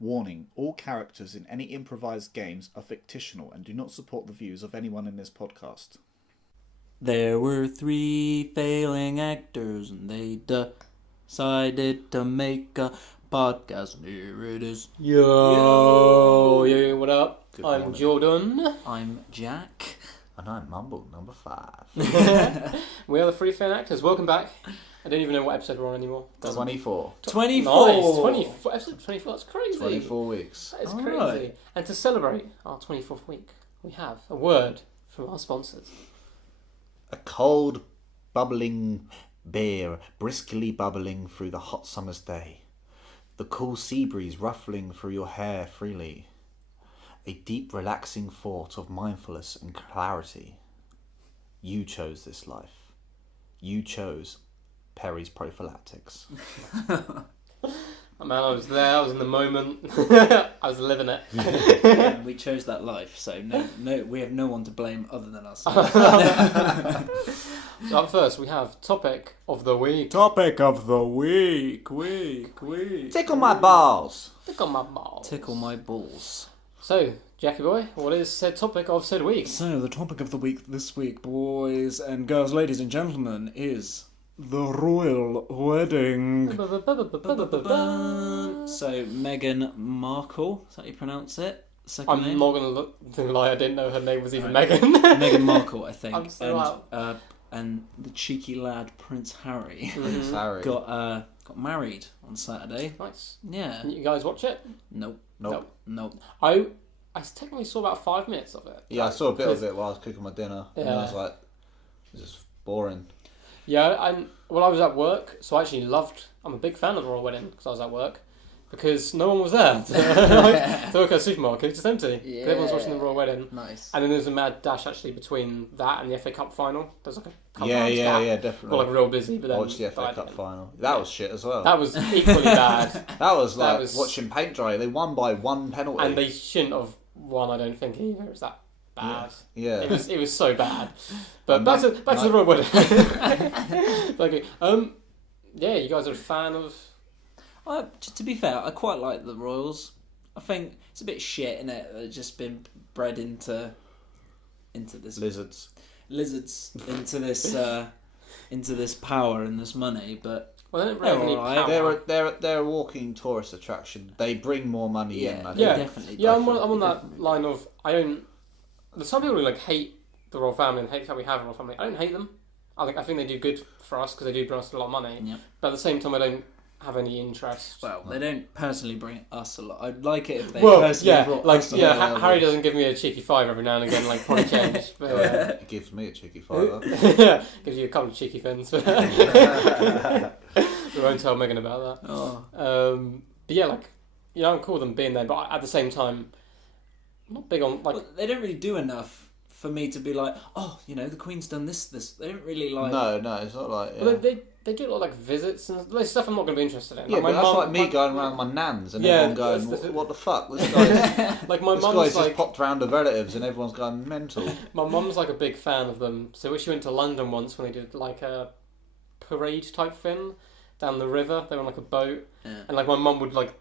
Warning, all characters in any improvised games are fictional and do not support the views of anyone in this podcast. There were 3 failing actors and they decided to make a podcast. And here it is. Yo, what up? Good I'm morning. Jordan. I'm Jack. And I'm Mumble, number 5. We are the 3 fan actors. Welcome back. I don't even know what episode we're on anymore. 24. 24! Nice. 24. Episode 24. That's crazy. 24 weeks. That is All crazy. right. And to celebrate our 24th week, we have a word from our sponsors. A cold, bubbling beer, briskly bubbling through the hot summer's day. The cool sea breeze ruffling through your hair freely. A deep, relaxing thought of mindfulness and clarity. You chose this life. You chose Perry's Prophylactics. Oh, man, I was there. I was in the moment. I was living it. Yeah, we chose that life, so no, we have no one to blame other than ourselves. So up first, we have topic of the week. Topic of the week. Tickle my balls! Tickle my balls. Tickle my balls. So, Jackie boy, what is said topic of said week? So, the topic of the week this week, boys and girls, ladies and gentlemen, is the royal wedding. So, Meghan Markle, is that how you pronounce it? Second I'm name? not gonna lie. I didn't know her name was even Right. Megan. Meghan Markle, I think. I'm so and the cheeky lad Prince Harry Mhm. Sorry. got married on Saturday. Nice. Yeah. You guys watch it? Nope. Nope. I technically saw about 5 minutes of it. Yeah, I saw a bit of it while I was cooking my dinner. And I Yeah. was like, this is boring. Yeah, well, I was at work, so I actually I'm a big fan of the royal wedding because I was at work. Because no one was there. So I work at a supermarket, it's just empty. 'Cause everyone's watching the royal wedding. Nice. And then there's a mad dash actually between that and the FA Cup final. There's like a couple Yeah, hours gap. definitely. Got like real busy, but I then watched the but FA I Cup didn't. final. That was shit as well. That was equally bad. That was that like was- watching paint dry. They won by 1 penalty. And they shouldn't have won, I don't think either. It was that bad. Yeah. It was so bad. But And back to the royal wedding. Okay. Yeah, you guys are a fan of. To be fair, I quite like the royals. I think it's a bit shit, innit? They've just been bred into this Lizards. lizards, into this power and this money, but Well, they don't really have They're any alright. power. They're a walking tourist attraction. They bring more money in. I think. Yeah. definitely. Yeah, I'm definitely, on that definitely. line of there's some people who like hate the royal family and hate how we have a royal family. I don't hate them. I think they do good for us because they do bring us a lot of money. Yeah. But at the same time, I don't have any interest. Well, they don't personally bring us a lot. I'd like it if they Well, personally yeah, brought like us a yeah, lot. Harry doesn't give me a cheeky five every now and again, like probably change. But, It gives me a cheeky fiver. yeah, gives you a couple of cheeky fins. We won't tell Megan about that. Oh. But yeah, like I'm cool with them being there, but at the same time, I'm not big on like. Well, they don't really do enough for me to be like, oh, the Queen's done this. They don't really like. No, it's not like. Yeah, Well, they do a lot of like visits and there's stuff I'm not going to be interested in. yeah, Like, but my that's mum- like me my- going around with my nans and Yeah, everyone going, that's the- what the fuck? This guy's, Like my this mum's guy's like just popped round to relatives and everyone's going mental. my mum's like a big fan of them. So when she went to London once when they did like a parade type thing down the river, they were on like a boat, Yeah. and like my mum would like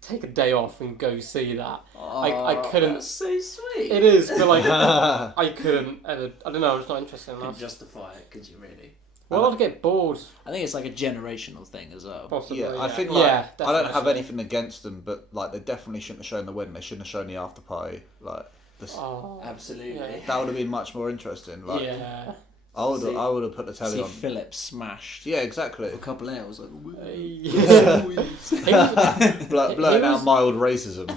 take a day off and go see that. I couldn't- That's so sweet. It is, but like I couldn't. I don't know. I'm just not interested Couldn't enough. justify it, could you really? Well, I'd get bored. I think it's like a generational thing as well. Possibly. Yeah, I think like yeah, I don't have definitely. anything against them, but like they definitely shouldn't have shown the wedding. They shouldn't have shown the after party. Like this, Oh, Absolutely. yeah. that would have been much more interesting. Like Yeah. I would See- have put the telly See on. Philip smashed Yeah, exactly. a couple of nails. Like, Blurting out mild racism.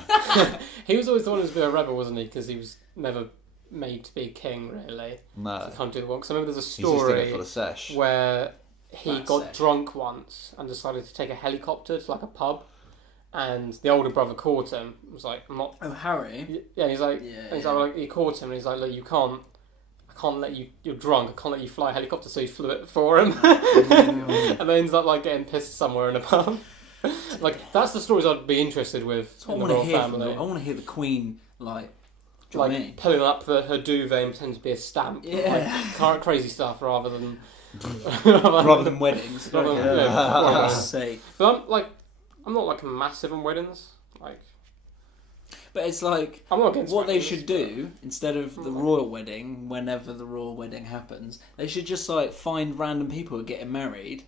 He was always the one who was a bit of a rebel, wasn't he? Because he was never made to be king, really. No, He can't do the one. Because I remember there's a he's just in it story for the sesh. where he Fat got sesh. drunk once and decided to take a helicopter to like a pub, and the older brother caught him. Was like, "I'm not." oh, Harry. Yeah, and he's like, Yeah, and he's yeah. like, he caught him, and he's like, "Look, you can't. I can't let you. You're drunk. I can't let you fly a helicopter." So he flew it for him, and then ends up like getting pissed somewhere in a pub. Like that's the stories I'd be interested with So I in the want to royal hear from family. I want to hear the Queen like. Do you know what I mean? Like pulling up her duvet and pretending to be a stamp. Yeah. Like, crazy stuff rather than Rather than weddings. Rather than- For yeah. God's sake. But I'm not like massive on weddings. Like But it's like I'm not against what they weddings, should do instead of the royal wedding. Whenever the royal wedding happens, they should just like find random people who are getting married,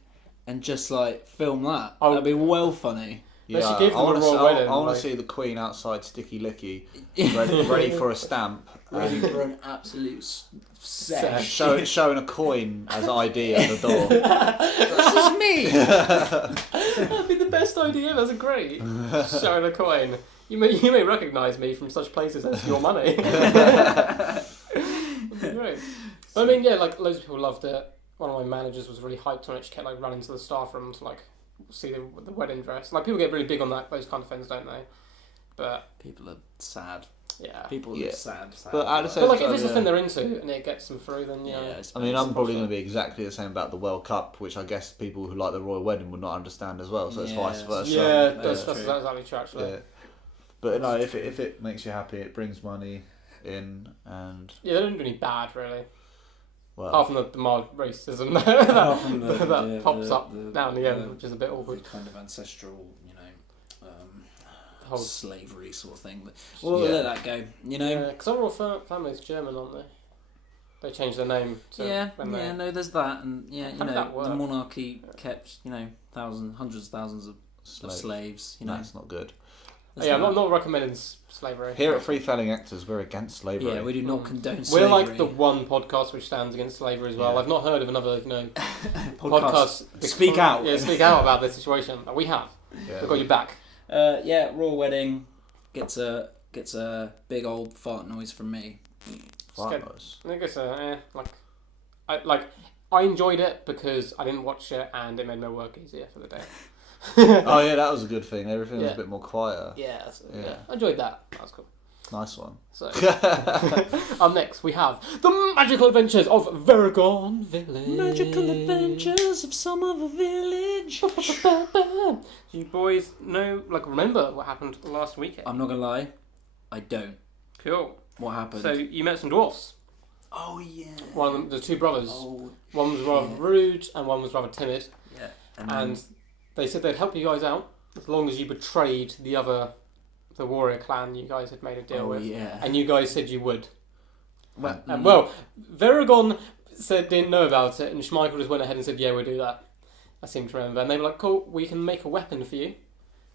and just like film that. Oh. That'd be well funny. They should give them a royal wedding, I want to like- see the Queen outside Sticky Licky, ready for a stamp. Ready for an absolute sesh. Showing a coin as ID at the door. This is me. That'd be the best idea. That's great. Showing a coin. You may recognise me from such places as your money. That'd be great. But I mean, yeah, like loads of people loved it. One of my managers was really hyped on it. She kept like running to the staff room to like see the wedding dress. Like people get really big on those kind of things, don't they? But People are sad. yeah. People are Yeah. sad. But at the same But like if time, it's the yeah. thing they're into and it gets them through, then yeah. Yeah, I mean, I'm probably going to be exactly the same about the World Cup, which I guess people who like the royal wedding would not understand as well. So it's Yeah, vice versa. Yeah, that's that's true. exactly true actually. Yeah. But no, if it makes you happy, it brings money in, and Yeah, they don't do any bad really. well, Apart from the mild racism Apart from the- that the- pops the- up the- now and again, the- which is a bit The awkward. kind of ancestral, The whole slavery sort of thing. But we'll Yeah. let that go. You know. because our royal family's German, aren't they? They changed their name. To Yeah, when they, yeah, no, there's that, and yeah, you How did know, that work? the monarchy kept, hundreds of thousands of slaves. You know, that's not good. There's yeah, I'm that. not recommending slavery. Here at Free Failing Actors, we're against slavery. Yeah, we do not Mm. condone We're slavery. like the one podcast which stands against slavery as well. Yeah. I've not heard of another, podcast. Speak out. Yeah, speak out about this situation. We have. Yeah. We've got your back. Yeah, royal wedding gets a big old fart noise from me. Fart noise. I guess, I enjoyed it because I didn't watch it and it made my work easier for the day. Oh yeah, that was a good thing. Everything was Yeah. a bit more quieter. Yeah, Yeah. I enjoyed that. That was cool. Nice one. So, up next we have the magical adventures of Veragon Village. Magical adventures of some other village. Do you boys remember what happened last weekend? I'm not gonna lie, I don't. Cool. What happened? So you met some dwarfs. oh yeah. One of them, the two brothers. Oh, One was rather shit. rude and one was rather timid. yeah. And they said they'd help you guys out as long as you betrayed the warrior clan you guys had made a deal with. yeah. And you guys said you would. Well, And well, Veragon didn't know about it, and Schmeichel just went ahead and said, "Yeah, we'll do that." I seem to remember, and they were like, "Cool, we can make a weapon for you,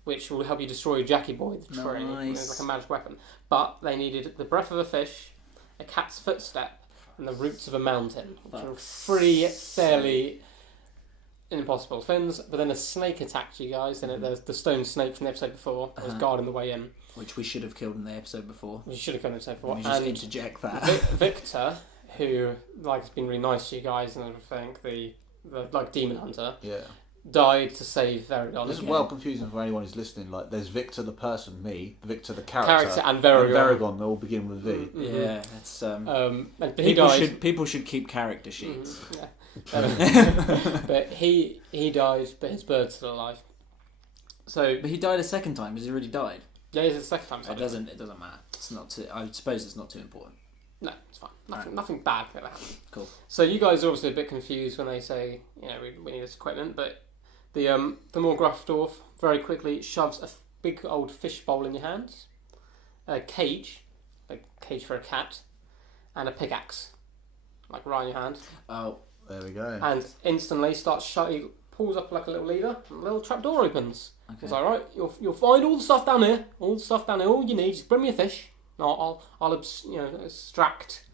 which will help you destroy Jackie Boy, the tree. Nice. It's like a magic weapon." But they needed the breath of a fish, a cat's footstep, and the roots of a mountain, which are three fairly impossible things. But then a snake attacked you guys, and there's the stone snake from the episode before that was guarding the way in. which we should have killed in the episode before. You should have come to the episode before. We just And interject that. Victor, who has been really nice to you guys and everything, the demon hunter, Yeah. died to save Veragon. This is Okay. well confusing for anyone who's listening. Like, there's Victor the person, me, Victor the character, Character and and Veragon. Veragon. They all begin with V. Mhm. Yeah, it's And he died. people should keep character sheets. Mhm, yeah. But he died, but his bird's still alive. So But he died a second time because he already died. yeah, it's the second time. So it doesn't matter. It's not too. I suppose it's not too important. No, it's fine. Nothing bad ever happened. Cool. So you guys are obviously a bit confused when they say, we need this equipment, but the Morgruff dwarf very quickly shoves a big old fish bowl in your hands, a cage for a cat, and a pickaxe, like right in your hand, Oh, There we go. and instantly starts he pulls up like a little lever, and a little trap door opens. okay. It's like, right, you'll find all the stuff down here, all you need, just bring me a fish, and I'll extract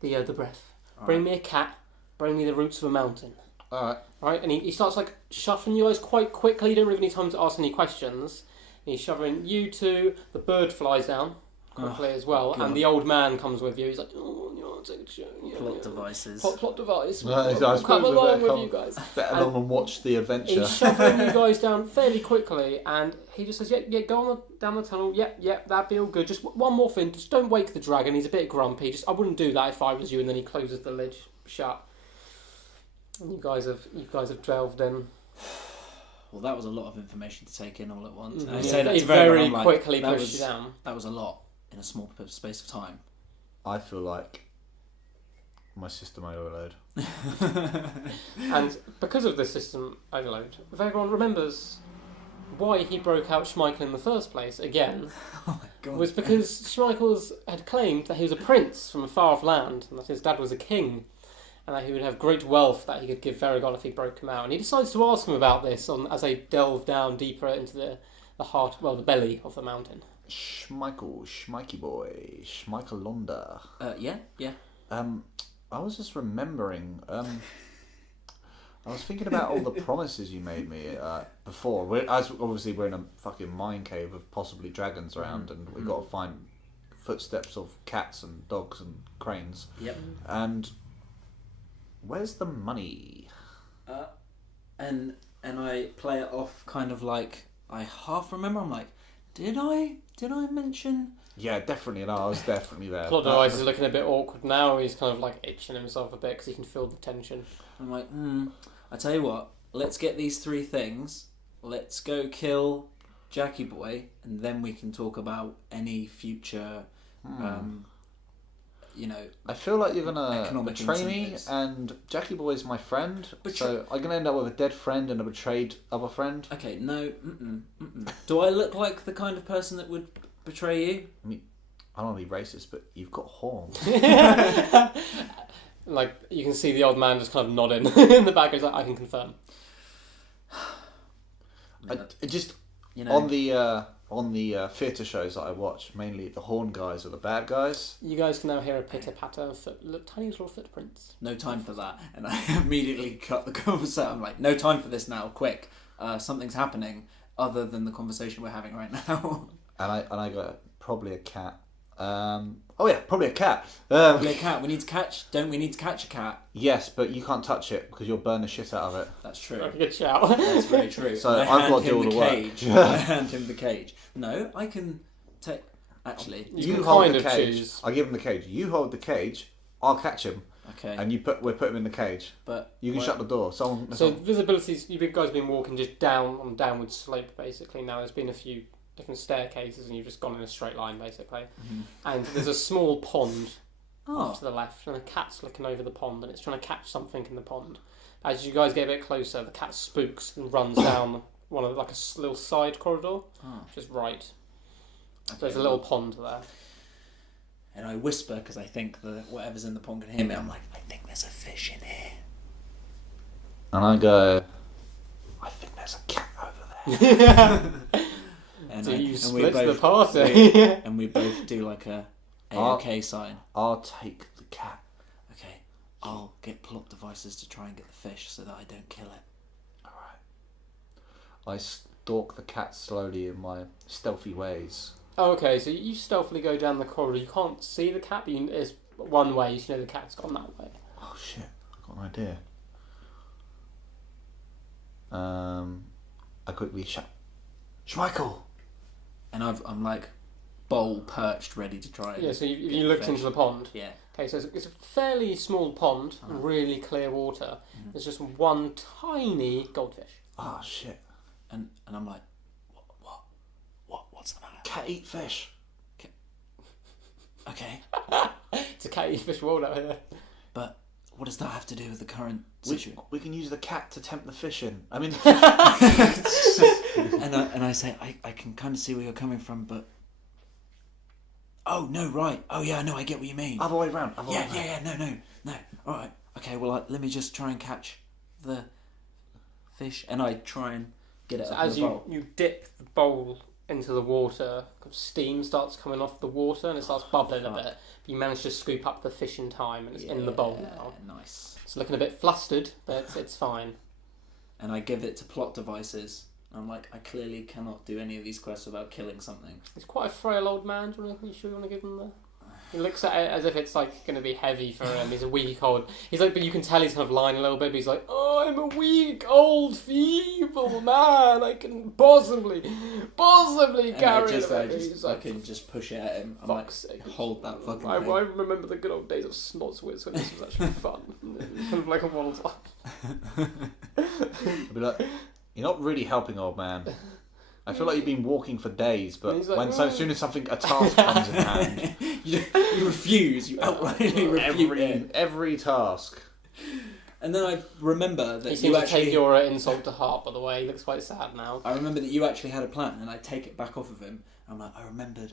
the breath. Bring me a cat, bring me the roots of a mountain. Alright. Right, and he starts like shuffling you guys quite quickly. You don't really need time to ask any questions. And he's shoving you two. The bird flies down quickly as well, God. and the old man comes with you. He's like, "Oh, you want to take a show?" Plot devices. Plot device. No, I I'll suppose come we along better with come- you guys. Better And- along and watch the adventure. He's shoving you guys down fairly quickly, and he just says, "Yeah, go down the tunnel. Yeah, that'd be all good. Just one more thing. Just don't wake the dragon. He's a bit grumpy. I wouldn't do that if I was you." And then he closes the lid shut. And you guys have delved in. Well, that was a lot of information to take in all at once. Mhm. I Yeah, say that he to very I'm like, quickly that pushed was, you down. That was a lot in a small space of time. I feel like my system overload. And because of the system overload, Vagron remembers why he broke out Schmeichel in the first place again. Go on. was because Schmeichels had claimed that he was a prince from a far-off land, and that his dad was a king, and that he would have great wealth that he could give Varigol if he broke him out. And he decides to ask him about this as they delve down deeper into the heart, well, the belly of the mountain. Schmeichel boy, Schmeichelonda. Yeah. I was just remembering. I was thinking about all the promises you made me before. Obviously we're in a fucking mine cave of possibly dragons around, and we've got to find footsteps of cats and dogs and cranes. Yep. And where's the money? And I play it off kind of like I half remember. I'm like, did I mention? Yeah, definitely. No, I was definitely there. Plot-wise, he's looking a bit awkward now. He's kind of like itching himself a bit because he can feel the tension. I'm like, I tell you what, let's get these 3 things. Let's go kill Jackie Boy, and then we can talk about any future, I feel like you're gonna economic betray me, incentives. and Jackie Boy's my friend, so I'm gonna end up with a dead friend and a betrayed other friend. Okay, no, Do I look like the kind of person that would betray you? I mean, I don't want to be racist, but you've got horns. Like, you can see the old man just kind of nodding in the back. He's like, I can confirm. On the theatre shows that I watch, mainly the horn guys are the bad guys. You guys can now hear a pitter-patter of tiny little footprints. No time for that. And I immediately cut the conversation. I'm like, no time for this now, quick. Something's happening other than the conversation we're having right now. And I go, probably a cat. Probably a cat. Probably a cat. We need to catch a cat? Yes, but you can't touch it because you'll burn the shit out of it. That's true. Good shout. That's very true. So I I've got to hand do all him the cage. work. I hand him the cage. No, I can take... Actually, You can hold kind the of cage. choose. I give him the cage. You hold the cage. I'll catch him. okay. And we put him in the cage. But You can shut the door. So visibility's, you guys have been walking just down on a downward slope basically. Now there's been a few different staircases and you've just gone in a straight line basically. And there's a small pond off to the left, and a cat's looking over the pond and it's trying to catch something in the pond. As you guys get a bit closer, the cat spooks and runs down one of a little side corridor, just right. Okay, There's a little pond there. And I whisper because I think that whatever's in the pond can hear me. I'm like, I think there's a fish in here. And I go, I think there's a cat over there. And So I- you and split we the both- party. and we both do like a Oh. okay sign. I'll take the cat. Okay, I'll get plot devices to try and get the fish so that I don't kill it. I stalk the cat slowly in my stealthy ways. Okay, so you stealthily go down the corridor. You can't see the cat, but it's one way. So you know the cat's gone that way. Oh shit! I've got an idea. I quickly shout, Schmeichel! And I'm like bowl perched, ready to try it. Yeah, so you get looked fish. into the pond. Yeah. Okay, so it's a fairly small pond, and really clear water. There's just one tiny goldfish. Oh shit! And I'm like, what's the matter? Cat eat fish. Okay, It's a catty fish world out here. but what does that have to do with the current situation? We can use the cat to tempt the fish in. I mean, And I say, I can kind of see where you're coming from, but oh no, right, oh yeah, no, I get what you mean. other way round. Yeah, no. All right, okay, well, let me just try and catch the fish, and I try and get it So up in as the you, bowl. you dip the bowl into the water, steam starts coming off the water and it starts bubbling a bit. But you manage to scoop up the fish in time and it's in the bowl now. Nice. It's looking a bit flustered, but it's fine. And I give it to plot devices. I'm like, I clearly cannot do any of these quests without killing something. He's quite a frail old man. You sure you want to give him the... He looks at it as if it's like going to be heavy for him. He's a weak old... He's like, but you can tell he's kind of lying a little bit, but he's like, oh, I'm a weak, old, feeble man. I can possibly And carry I it. just He's like, fucking just push it at him. I'm fuck's like, sake. hold that fucking I thing. remember the good old days of Snodswitz when this was actually fun. Kind of like a waddle I'd be like, you're not really helping, old man. I feel like you've been walking for days, but And he's like, as soon as a task comes in hand, you refuse. You outrightly refuse. every task. And then I remember that He you seems to actually... take your insult to heart, by the way. He looks quite sad now. I remember that you actually had a plan, and I take it back off of him. I'm like, I remembered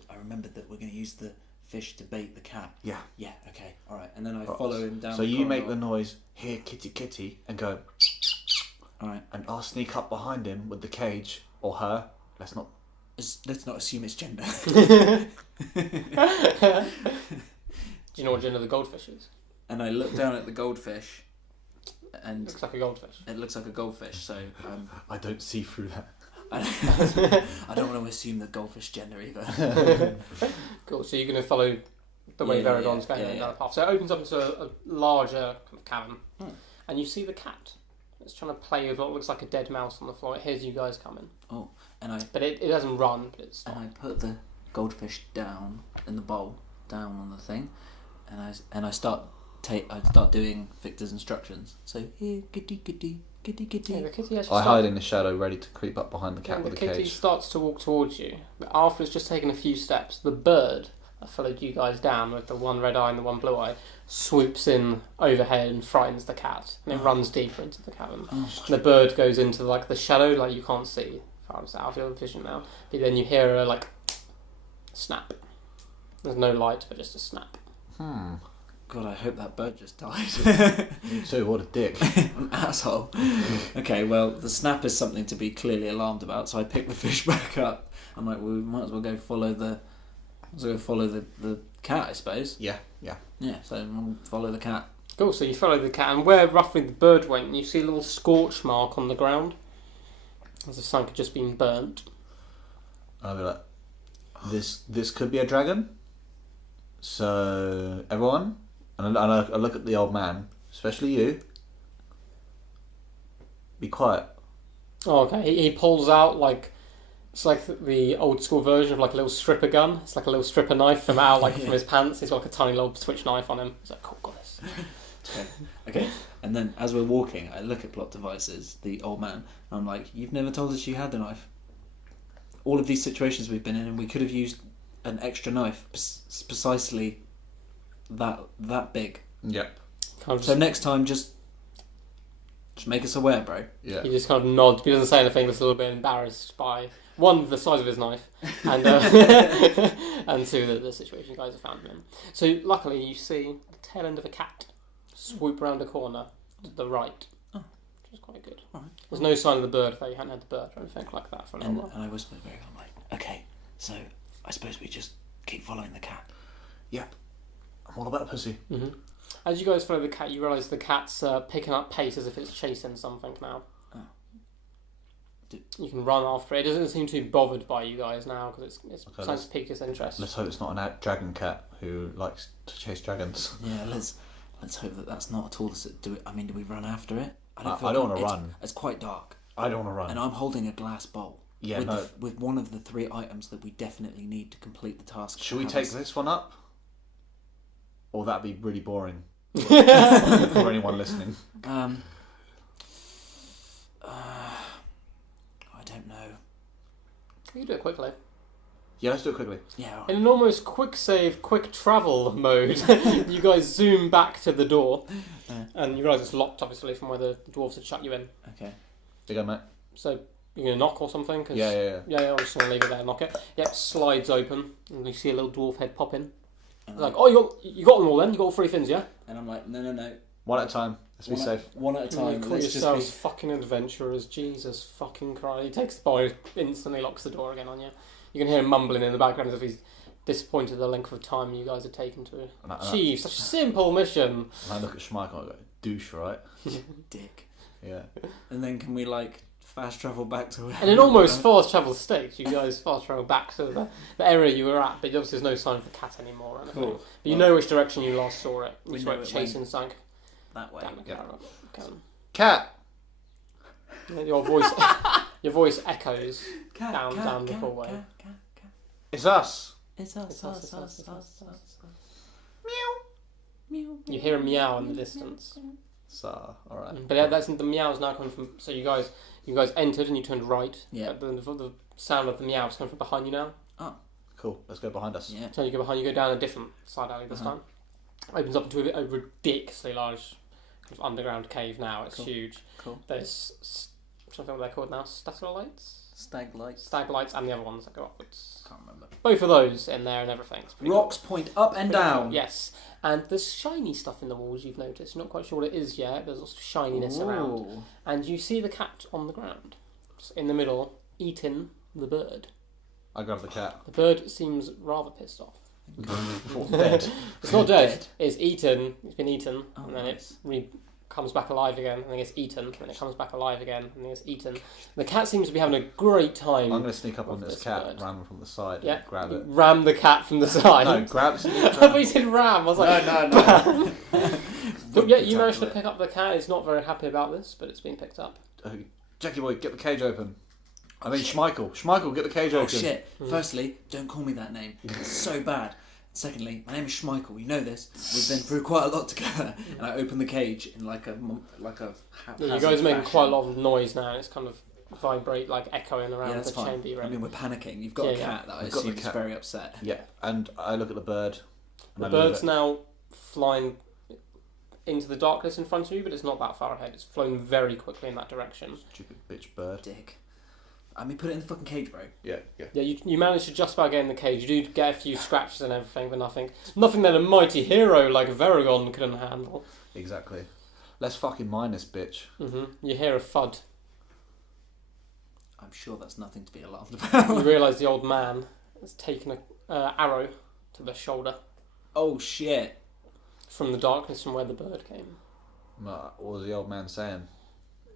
that we're going to use the fish to bait the cat. Yeah. Yeah, okay, alright. And then I follow him down So the you make the corridor. noise, here, kitty, kitty, and go, Alright. and I'll sneak up behind him with the cage, or her. Let's not. Let's not assume it's gender. Do you know what gender the goldfish is? And I look down at the goldfish, and Looks like a goldfish. it looks like a goldfish, so I don't see through that. I don't want to assume the goldfish gender either. Cool. So you're going to follow the way Yeah, Varagon's going yeah. down the path. So it opens up into a larger kind of cavern, and you see the cat. It's trying to play with what looks like a dead mouse on the floor. It hears you guys coming, but it doesn't run. But it's And I put the goldfish down in the bowl, down on the thing, and I start doing Victor's instructions. So here, kitty, kitty, kitty, kitty. yeah, the kitty actually I starts- hide in the shadow, ready to creep up behind the cat and with the the kitty cage. starts to walk towards you. But after it's just taken a few steps, the bird that followed you guys down with the one red eye and the one blue eye swoops in overhead and frightens the cat, and it runs deeper into the cavern. And the bird goes into like the shadow, like you can't see far out of your vision now. But then you hear a like snap. There's no light, but just a snap. God, I hope that bird just died. Me too, what a dick. An asshole. Okay, well, the snap is something to be clearly alarmed about, so I pick the fish back up. I'm like, well, we might as well go follow the cat, I suppose. Yeah. Yeah, so we'll follow the cat. Cool. So you follow the cat, and where roughly the bird went, you see a little scorch mark on the ground, as if something had just been burnt. I'll be like, this could be a dragon. So everyone, and I look at the old man, especially you. Be quiet. Oh, okay. He pulls out like it's like the old school version of like a little stripper gun. It's like a little stripper knife from out like from his pants. He's got like a tiny little switch knife on him. He's like, cool, got this. Okay, and then as we're walking, I look at Plot Devices, the old man, and I'm like, you've never told us you had the knife. All of these situations we've been in, and we could have used an extra knife, precisely that big. Yep. Kind of So just, next time, just make us aware, bro. Yeah. he just kind of nods. He doesn't say anything. He's a little bit embarrassed by one, the size of his knife, and and two, the situation you guys have found him in. So luckily, you see the tail end of a cat swoop round a corner to the right, which is quite good. Alright. There's no sign of the bird though. You hadn't had the bird or anything like that for a little And, while. and I whisper very loud, I'm like, okay, so I suppose we just keep following the cat. Yep. I'm all about pussy. Mm-hmm. As you guys follow the cat, you realise the cat's picking up pace as if it's chasing something now. Oh. You can run after it. It doesn't seem to be bothered by you guys now because it's Okay, starting to pique its interest. Let's hope it's not an dragon cat who likes to chase dragons. Yeah, let's hope that that's not at all. Do we run after it? I don't want to run. It's quite dark, I don't want to run. and I'm holding a glass bowl. Yeah, with no. with one of the 3 items that we definitely need to complete the task. Should we take this one up? Or that'd be really boring for anyone listening. I don't know. You do it quickly. Yeah, let's do it quickly. Yeah. In an almost quick save, quick travel mode, you guys zoom back to the door, and you realise it's locked, obviously, from where the dwarves had shut you in. Okay. There you go, mate. So you're going to knock or something? 'Cause Yeah. I'm just going to leave it there and knock it. Yep, slides open, and you see a little dwarf head pop in. And Like, oh, you got them all then? You got all 3 fins, yeah? And I'm like, no. One at a time. Let's be safe. One at a time. You call Let's just yourselves be... fucking adventurers. Jesus fucking Christ. He takes the boy, instantly locks the door again on you. You can hear him mumbling in the background as if he's disappointed at the length of time you guys have taken to achieve such a simple mission. And I look at Schmeichel and I go, douche, right? dick. Yeah. And then can we fast travel back to where? And in almost fast travel state, you guys fast travel back to the area you were at, but obviously there's no sign of the cat anymore or anything. Cool. But you know which direction you last saw it. We You saw know it it chasing sank that way. down the Yeah. caravan. Cat! Your voice echoes down the hallway. Cat. It's us! It's It's us. Meow. You hear a meow in the distance. So, alright. But yeah, that's the meow's now coming from. So you guys entered and you turned right. Yeah. But the sound of the meow is coming from behind you now. Cool, let's go behind us. Yeah. So you go behind. You go down a different side alley this time. Opens up into a ridiculously large underground cave now. It's Cool. huge. Cool. There's something what they're called now, stalagmites, Staglights. and the other ones that go upwards. Can't remember. Both of those in there and everything. It's pretty Rocks point up and Pretty down. cool. Yes, and there's shiny stuff in the walls. You've noticed. You're not quite sure what it is yet. There's lots of shininess around, Ooh. and you see the cat on the ground, just in the middle, eating the bird. I grab the cat. The bird seems rather pissed off. Dead. It's not dead. It's eaten. It's been eaten, Oh, and then nice. it comes back alive again, and then it's eaten, and then it comes back alive again, and then it's eaten. The cat seems to be having a great time. I'm going to sneak up on Of this this cat, bird. ram from the side, Yeah, and grab you it. ram the cat from the side. No, grab it. I thought you said ram. I was like, no. but yeah, you managed to pick up the cat. It's not very happy about this, but it's been picked up. Jackie boy, get the cage open. I mean, Schmeichel. Schmeichel, get the cage Oh open. shit! Firstly, don't call me that name. It's so bad. Secondly, my name is Schmeichel. You know this. We've been through quite a lot together, and I open the cage in like a Yeah, you guys are making quite a lot of noise now. It's kind of echoing around Yeah, that's the fine. chamber you're I in. mean, we're panicking. You've got a Yeah, cat that I We've got the assume is cat. very upset. Yeah, and I look at the bird. And The I move bird's it. now flying into the darkness in front of you, but it's not that far ahead. It's flown very quickly in that direction. Stupid bitch bird. Dick. I mean, put it in the fucking cage, bro. Yeah, yeah. Yeah, you managed to just about get in the cage. You do get a few scratches and everything, but nothing that a mighty hero like Varagon couldn't handle. Exactly. Let's fucking mine this bitch. You hear a thud. I'm sure that's nothing to be alarmed about. You realise the old man has taken a arrow to the shoulder Oh shit! from the darkness from where the bird came. What was the old man saying?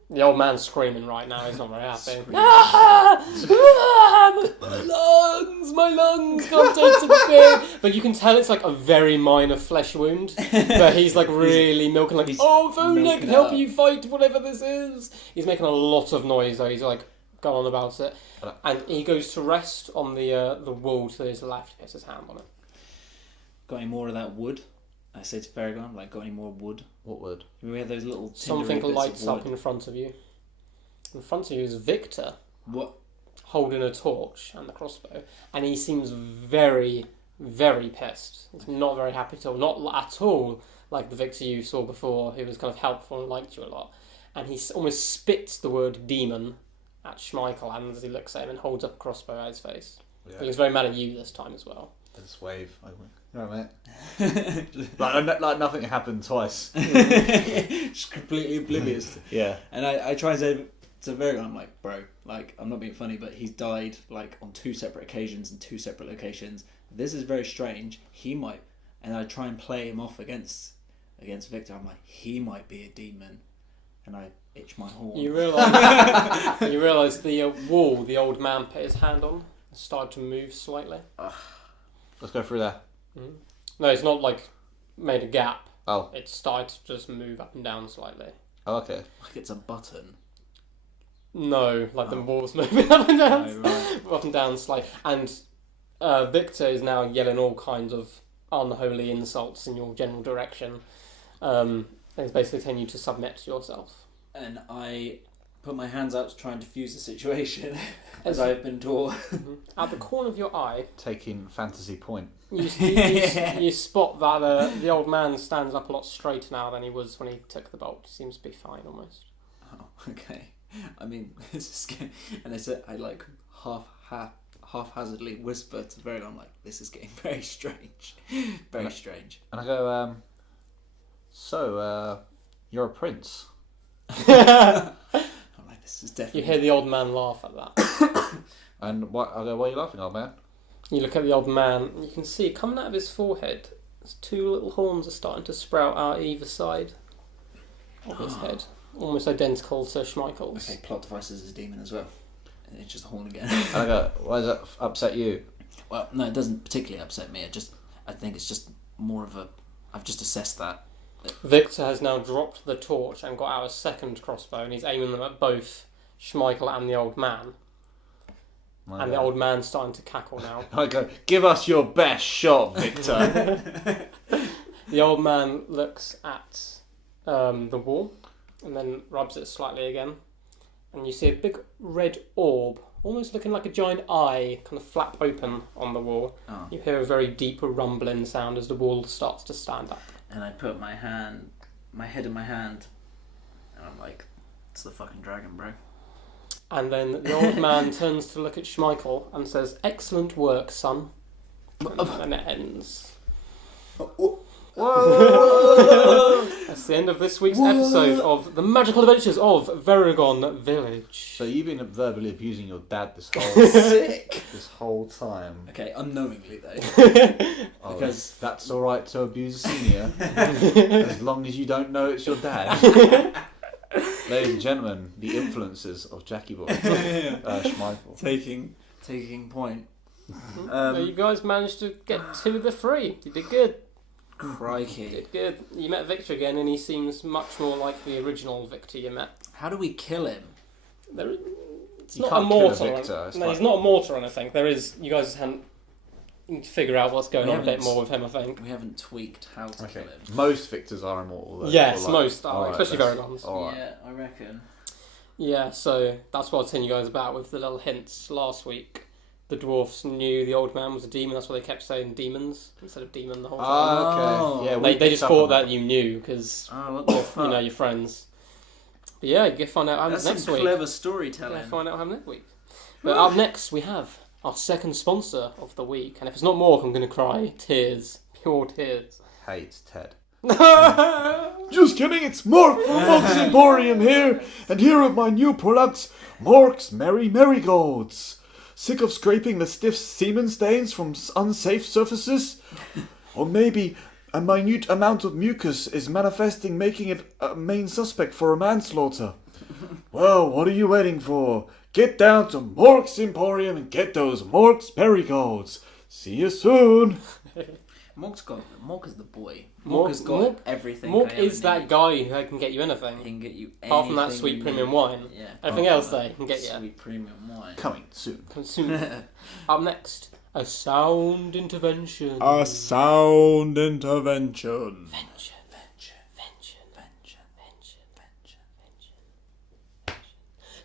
The old man's screaming right now. He's not very happy. Screaming. My lungs got taken to the thing. But you can tell it's like a very minor flesh wound. But he's like really milking, like, he's oh, if only I milking could it help up. you fight whatever this is. He's making a lot of noise though. He's like going on about it, and he goes to rest on the wall to his left. He puts his hand on it. Got any more of that wood? I say to Varagon, like, got any more wood? What would? We have those little Something tindery bits lights of up wood. in front of you. In front of you is Victor, What? holding a torch and the crossbow, and he seems very, very pissed. He's not very happy at all. Not at all like the Victor you saw before, who was kind of helpful and liked you a lot. And he almost spits the word demon at Schmeichel, and as he looks at him and holds up a crossbow at his face. Yeah. He looks very mad at you this time as well. Just wave. You know what I mean? like nothing happened twice. Just completely oblivious. Yeah. And I try and say to Varagon, I'm like, bro, like, I'm not being funny, but he's died like on 2 separate occasions in 2 separate locations. This is very strange. He might, and I try and play him off against Victor. I'm like, he might be a demon, and I itch my horn. You realise the wall the old man put his hand on started to move slightly. Let's go through there. No, it's not like made a gap. Oh. It started to just move up and down slightly. Oh, okay. Like it's a button. No, like the wall's moving up and down, Oh, right. up and down slightly. And Victor is now yelling all kinds of unholy insults in your general direction. He's basically telling you to submit to yourself. And I put my hands out to try and diffuse the situation, as I've been taught. At the corner of your eye, Taking fantasy point. you spot that the old man stands up a lot straighter now than he was when he took the bolt. He seems to be fine almost. Oh, okay. I mean, this is scary. And I like haphazardly whisper to Varagon, like, this is getting very strange. Very strange. And I go, so, you're a prince. I'm like, this is definitely... You hear the old man laugh at that. And what? I go, why are you laughing, old man? You look at the old man, and you can see coming out of his forehead, there's 2 little horns are starting to sprout out either side of his head. Almost identical to Schmeichel's. Okay, plot devices is a demon as well. And it's just a horn again. And I go, why does that upset you? Well, no, it doesn't particularly upset me. I think it's just more of a... I've just assessed that. Victor has now dropped the torch and got out a second crossbow, and he's aiming them at both Schmeichel and the old man. And the old man's starting to cackle now. I go, give us your best shot, Victor. The old man looks at the wall and then rubs it slightly again. And you see a big red orb, almost looking like a giant eye, kind of flap open on the wall. Oh. You hear a very deep rumbling sound as the wall starts to stand up. And I put my hand my head in my hand, and I'm like, "It's the fucking dragon, bro." And then the old man turns to look at Schmeichel and says, "Excellent work, son." And it ends. Whoa! That's the end of this week's episode of The Magical Adventures of Veragon Village. So you've been verbally abusing your dad this whole time. Okay, unknowingly though. Oh, Because- that's all right to abuse a senior, as long as you don't know it's your dad. Ladies and gentlemen, the influences of Jackie Boy, Schmeichel. Taking point. So you guys managed to get 2 of the 3. You did good. You Crikey. did good. You met Victor again, and he seems much more like the original Victor you met. How do we kill him? It's You not can't a kill a mortar. Victor, it's No, like- he's not a mortar or anything. There is. You guys hadn't figure out what's going We on a bit haven't- more with him, I think. We haven't tweaked how to Okay. kill him. Most Victors are immortal, though. Yes, Or most are, alright, especially that's- Veragons. alright. Yeah, I reckon. Yeah, so that's what I was telling you guys about with the little hints last week. The dwarfs knew the old man was a demon, that's why they kept saying demons instead of demon the whole time. Ah, okay. Yeah, we they picked just up thought on that you knew because Oh, what the fuck? you know your friends. But yeah, you can find out what happens That's next some week. clever Yeah, storytelling. find out what happens next week. But up next we have our second sponsor of the week, and if it's not Mork, I'm going to cry tears, pure tears. Hey, it's Ted. Mork! Just kidding, it's Mork from Mork's Emporium here, and here are my new products, Mork's Merry Marigolds. Sick of scraping the stiff semen stains from unsafe surfaces? Or maybe a minute amount of mucus is manifesting, making it a main suspect for a manslaughter? Well, what are you waiting for? Get down to Mork's Emporium and get those Mork's Marigolds. See you soon. Mork is the boy. Mork- Mork has got Mork- everything. Mork I is ever that need. guy who can get you He anything. can get you Apart from that anything sweet you premium need. wine. Yeah. Everything apart else from they can get you. Sweet premium wine. Coming soon. Soon. Up next, a sound intervention. sound intervention.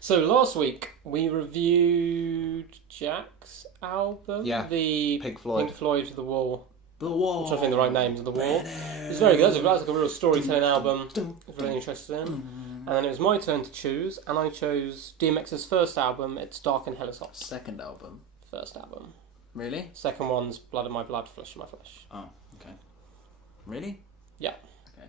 So last week we reviewed Jack's album, Yeah, the Pink Floyd. Pink Floyd The Wall. The wall. I'm trying to think the right names of The Wall. It was very good. That was like a real storytelling album. I was really interested in. And then it was my turn to choose, and I chose DMX's first album. It's Dark and Hell is Hot. Second album. First album. Really? Second one's Blood of My Blood, Flesh of My Flesh. Oh, okay. Really? Yeah. Okay.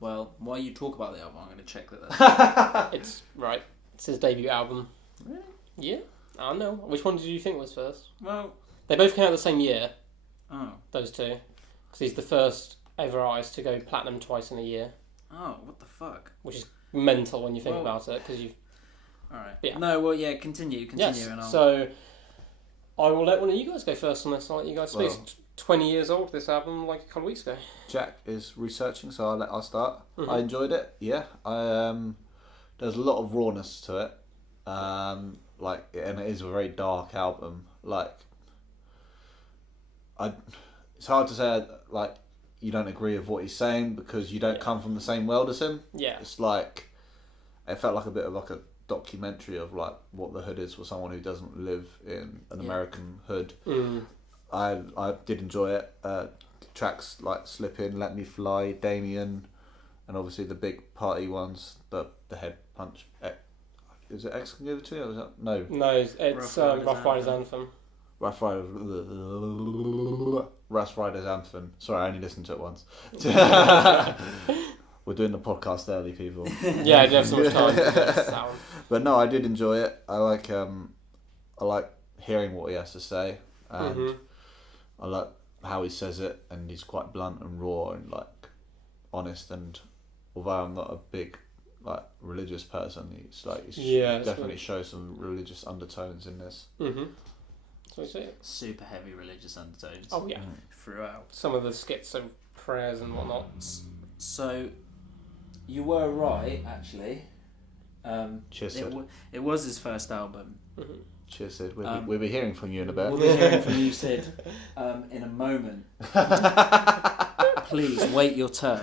Well, while you talk about the album, I'm going to check that. It's right. It's his debut album. Really? Yeah. I don't know. Which one did you think was first? Well. They both came out the same year. Oh. Those two, because he's the first ever artist to go platinum twice in a year, Oh. What the fuck? which is mental when you think Well, about it. Because you, All right. Yeah. No. Well. Yeah. Continue. yes. And I'll... So, I will let one of you guys go first on this. I'll let you guys speak. Well. It's 20 years old. This album, like a couple of weeks ago. Jack is researching, so I'll start. Mhm. I enjoyed it. Yeah, there's a lot of rawness to it. And it is a very dark album. It's hard to say you don't agree with what he's saying because you don't Yeah. come from the same world as him. Yeah. It's it felt like a bit of a documentary of what the hood is for someone who doesn't live in an Yeah. American hood. Mm. I did enjoy it. Tracks like Slip In, Let Me Fly, Damien, and obviously the big party ones, the head punch. Is it X can give it to you? Or is that no? No, it's Rough Riders Anthem. Rough Riders Anthem. Sorry, I only listened to it once. We're doing the podcast early, people. Yeah, I didn't have so much time. For sound. But no, I did enjoy it. I like hearing what he has to say, and Mhm. I like how he says it, and he's quite blunt and raw and honest. And although I'm not a big religious person, he's Yeah, it's definitely good. shows some religious undertones in this. Mhm. So we see it. Super heavy religious undertones. Oh yeah. Throughout. Some of the skits of prayers and whatnot. So, you were right, actually. Cheers, Sid. It was his first album. Mhm. Cheers, Sid. We'll be hearing from you in a We'll bit. be hearing from you, Sid, in a moment. Please wait your turn.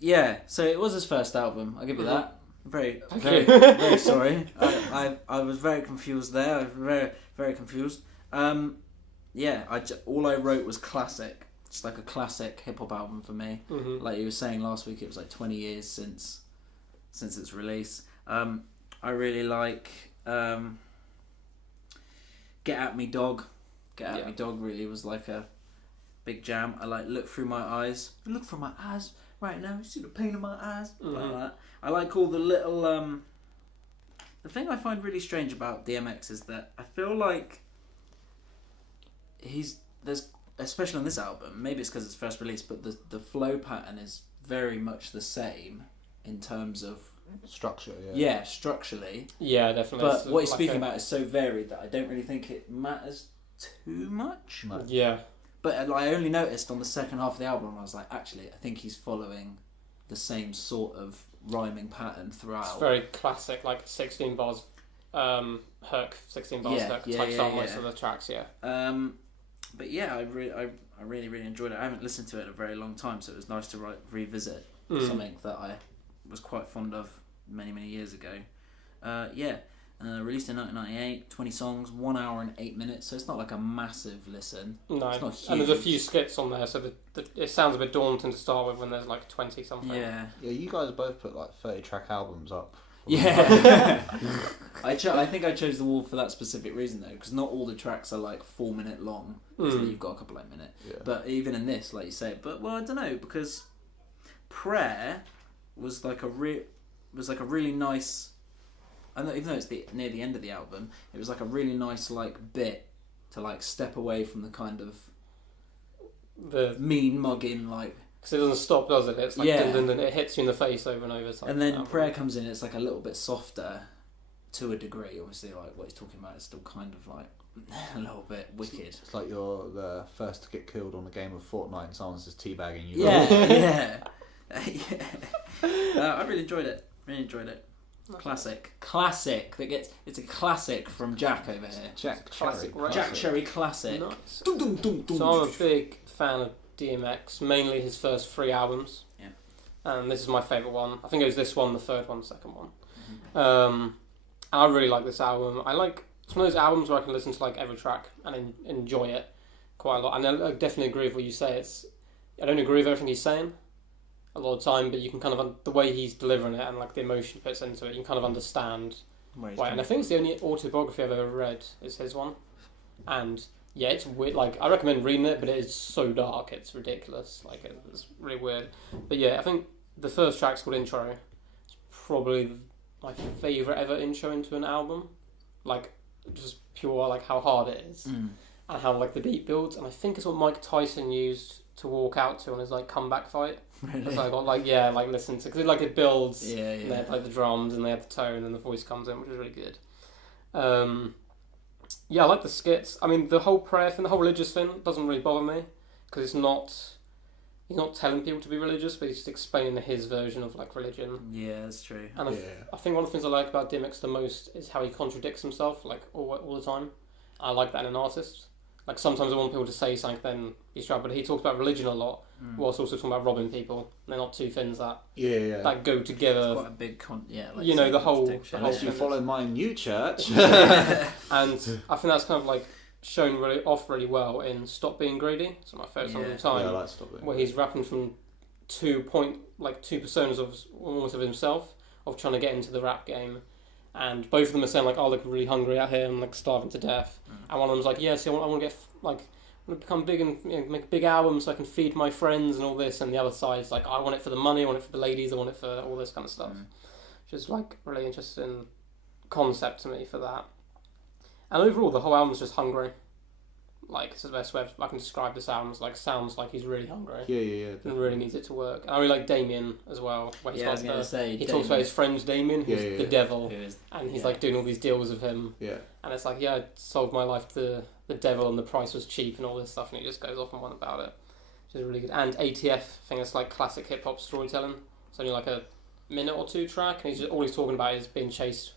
Yeah, so it was his first album. I'll give you that. Very, Thank very, you. very sorry. I was very confused there. I was very, very confused. Yeah, all I wrote was classic. It's like a classic hip hop album for me. Mm-hmm. Like you were saying last week, it was like 20 years since its release. I really like Get At Me Dog. Get At Me Dog really was like a big jam. I like Look Through My Eyes. Look through my eyes right now. You see the pain in my eyes. Like that. I like all the little. The thing I find really strange about DMX is that I feel like there's, especially on this album, maybe it's because it's first release, but the flow pattern is very much the same in terms of Structure, structurally. Yeah, definitely. But what he's speaking about is so varied that I don't really think it matters too much. No. Yeah. But I only noticed on the second half of the album, I was like, actually, I think he's following the same sort of rhyming pattern throughout. It's very classic, like 16 bars, Herc, 16 bars Herc type style most of the tracks, But yeah, I really, really enjoyed it. I haven't listened to it in a very long time, so it was nice to revisit something that I was quite fond of many, many years ago. Released in 1998, 20 songs, 1 hour and 8 minutes, so it's not like a massive listen. No, it's not huge. And there's a few skits on there, so it sounds a bit daunting to start with when there's like 20 something. Yeah, you guys both put like 30 track albums up. Yeah. I think I chose The Wall for that specific reason though, because not all the tracks are like 4 minute long. So you've got a couple like minute. Yeah. But even in this, like you say, I don't know, because Prayer was like a really nice. I know, even though it's near the end of the album, it was like a really nice like bit to like step away from the kind of The mean mugging like. Because it doesn't stop, does it? It's like Yeah. dun, dun, dun, it hits you in the face over and over. And then Prayer comes in, it's like a little bit softer to a degree. Obviously, like what he's talking about is still kind of like a little bit wicked. It's like you're the first to get killed on a game of Fortnite and someone's just teabagging you. Yeah. I really enjoyed it. Classic. It's a classic from Jack over here. Jack Classic, Cherry. right? Jack Cherry classic. Nice. Dum, dum, dum, dum. So I'm a big fan of DMX, mainly his first 3 albums. Yeah. And this is my favourite one. I think it was this one, the third one, the second one. Mm-hmm. I really like this album. It's one of those albums where I can listen to like every track and enjoy it quite a lot. And I definitely agree with what you say. I don't agree with everything he's saying a lot of time, but you can kind of the way he's delivering it and like the emotion he puts into it, you can kind of understand why. And I think it's the only autobiography I've ever read is his one. And yeah, it's weird. Like I recommend reading it, but it is so dark, it's ridiculous. Like it's really weird. But yeah, I think the first track's called Intro. It's probably my favourite ever intro into an album. Like just pure like how hard it is and how like the beat builds. And I think it's what Mike Tyson used to walk out to on his like comeback fight. Really? So I got listen to because it builds. Yeah. And they have like the drums and they have the tone and the voice comes in, which is really good. I like the skits. I mean, the whole prayer thing, the whole religious thing doesn't really bother me because he's not telling people to be religious, but he's just explaining his version of like religion. Yeah, that's true. And I think one of the things I like about DMX the most is how he contradicts himself like all the time. I like that in an artist. Like sometimes I want people to say something, then be straight. But he talks about religion a lot, whilst also talking about robbing people. They're not two things that that go together. It's quite a big the whole. Unless you follow my new church. And I think that's kind of like shown really well in "Stop Being Greedy." It's my favourite song of the time. Yeah, I like Stop Being where he's rapping from two personas of almost of himself of trying to get into the rap game. And both of them are saying like, "Oh, look, really hungry out here and like starving to death." And one of them's like, "Yeah, see, I want to get I want to become big and make a big album so I can feed my friends and all this." And the other side's like, "I want it for the money, I want it for the ladies, I want it for all this kind of stuff." Which is like really interesting concept to me for that. And overall, the whole album's just hungry. Like it's the best way I can describe this album. It's like sounds like he's really hungry. Yeah. And really needs it to work. And I really like Damien as well. Where he's I was going to say he talks about his friend Damien, who's the devil, and he's like doing all these deals with him. Yeah. And it's like, I sold my life to the devil and the price was cheap and all this stuff, and he just goes off and on about it, which is really good. And ATF, I think it's like classic hip hop storytelling. It's only like a minute or two track, and all he's talking about is being chased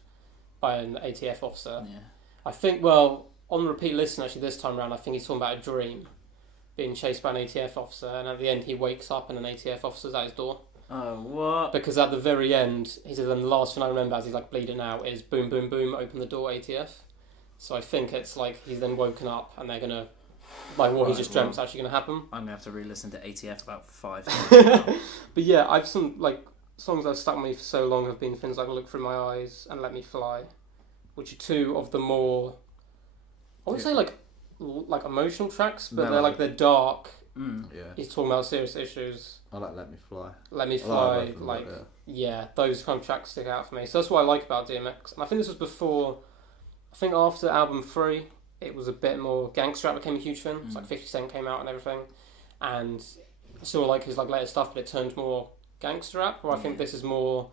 by an ATF officer. Yeah. I think, on repeat listen actually this time around, I think he's talking about a dream, being chased by an ATF officer, and at the end he wakes up and an ATF officer's at his door. Oh, what? Because at the very end, he says, and the last thing I remember as he's like bleeding out is boom, boom, boom, open the door, ATF. So I think it's like he's then woken up and they're going to like what he Right, just well. dreamt is actually going to happen. I'm gonna have to re-listen to ATF about 5 times. But yeah, I've some like songs that have stuck with me for so long have been things like "Look Through My Eyes" and "Let Me Fly," which are two of the more, I wouldn't say like emotional tracks, but they're dark. Yeah. He's talking about serious issues. I like Let Me Fly. Let Me I Fly, both of them, like yeah. those kind of tracks stick out for me. So that's what I like about DMX. And I think this was before. I think after album 3, it was a bit more gangster rap became a huge thing. It's like 50 Cent came out and everything, and I still like his like later stuff, but it turned more gangster rap. Where I think this is more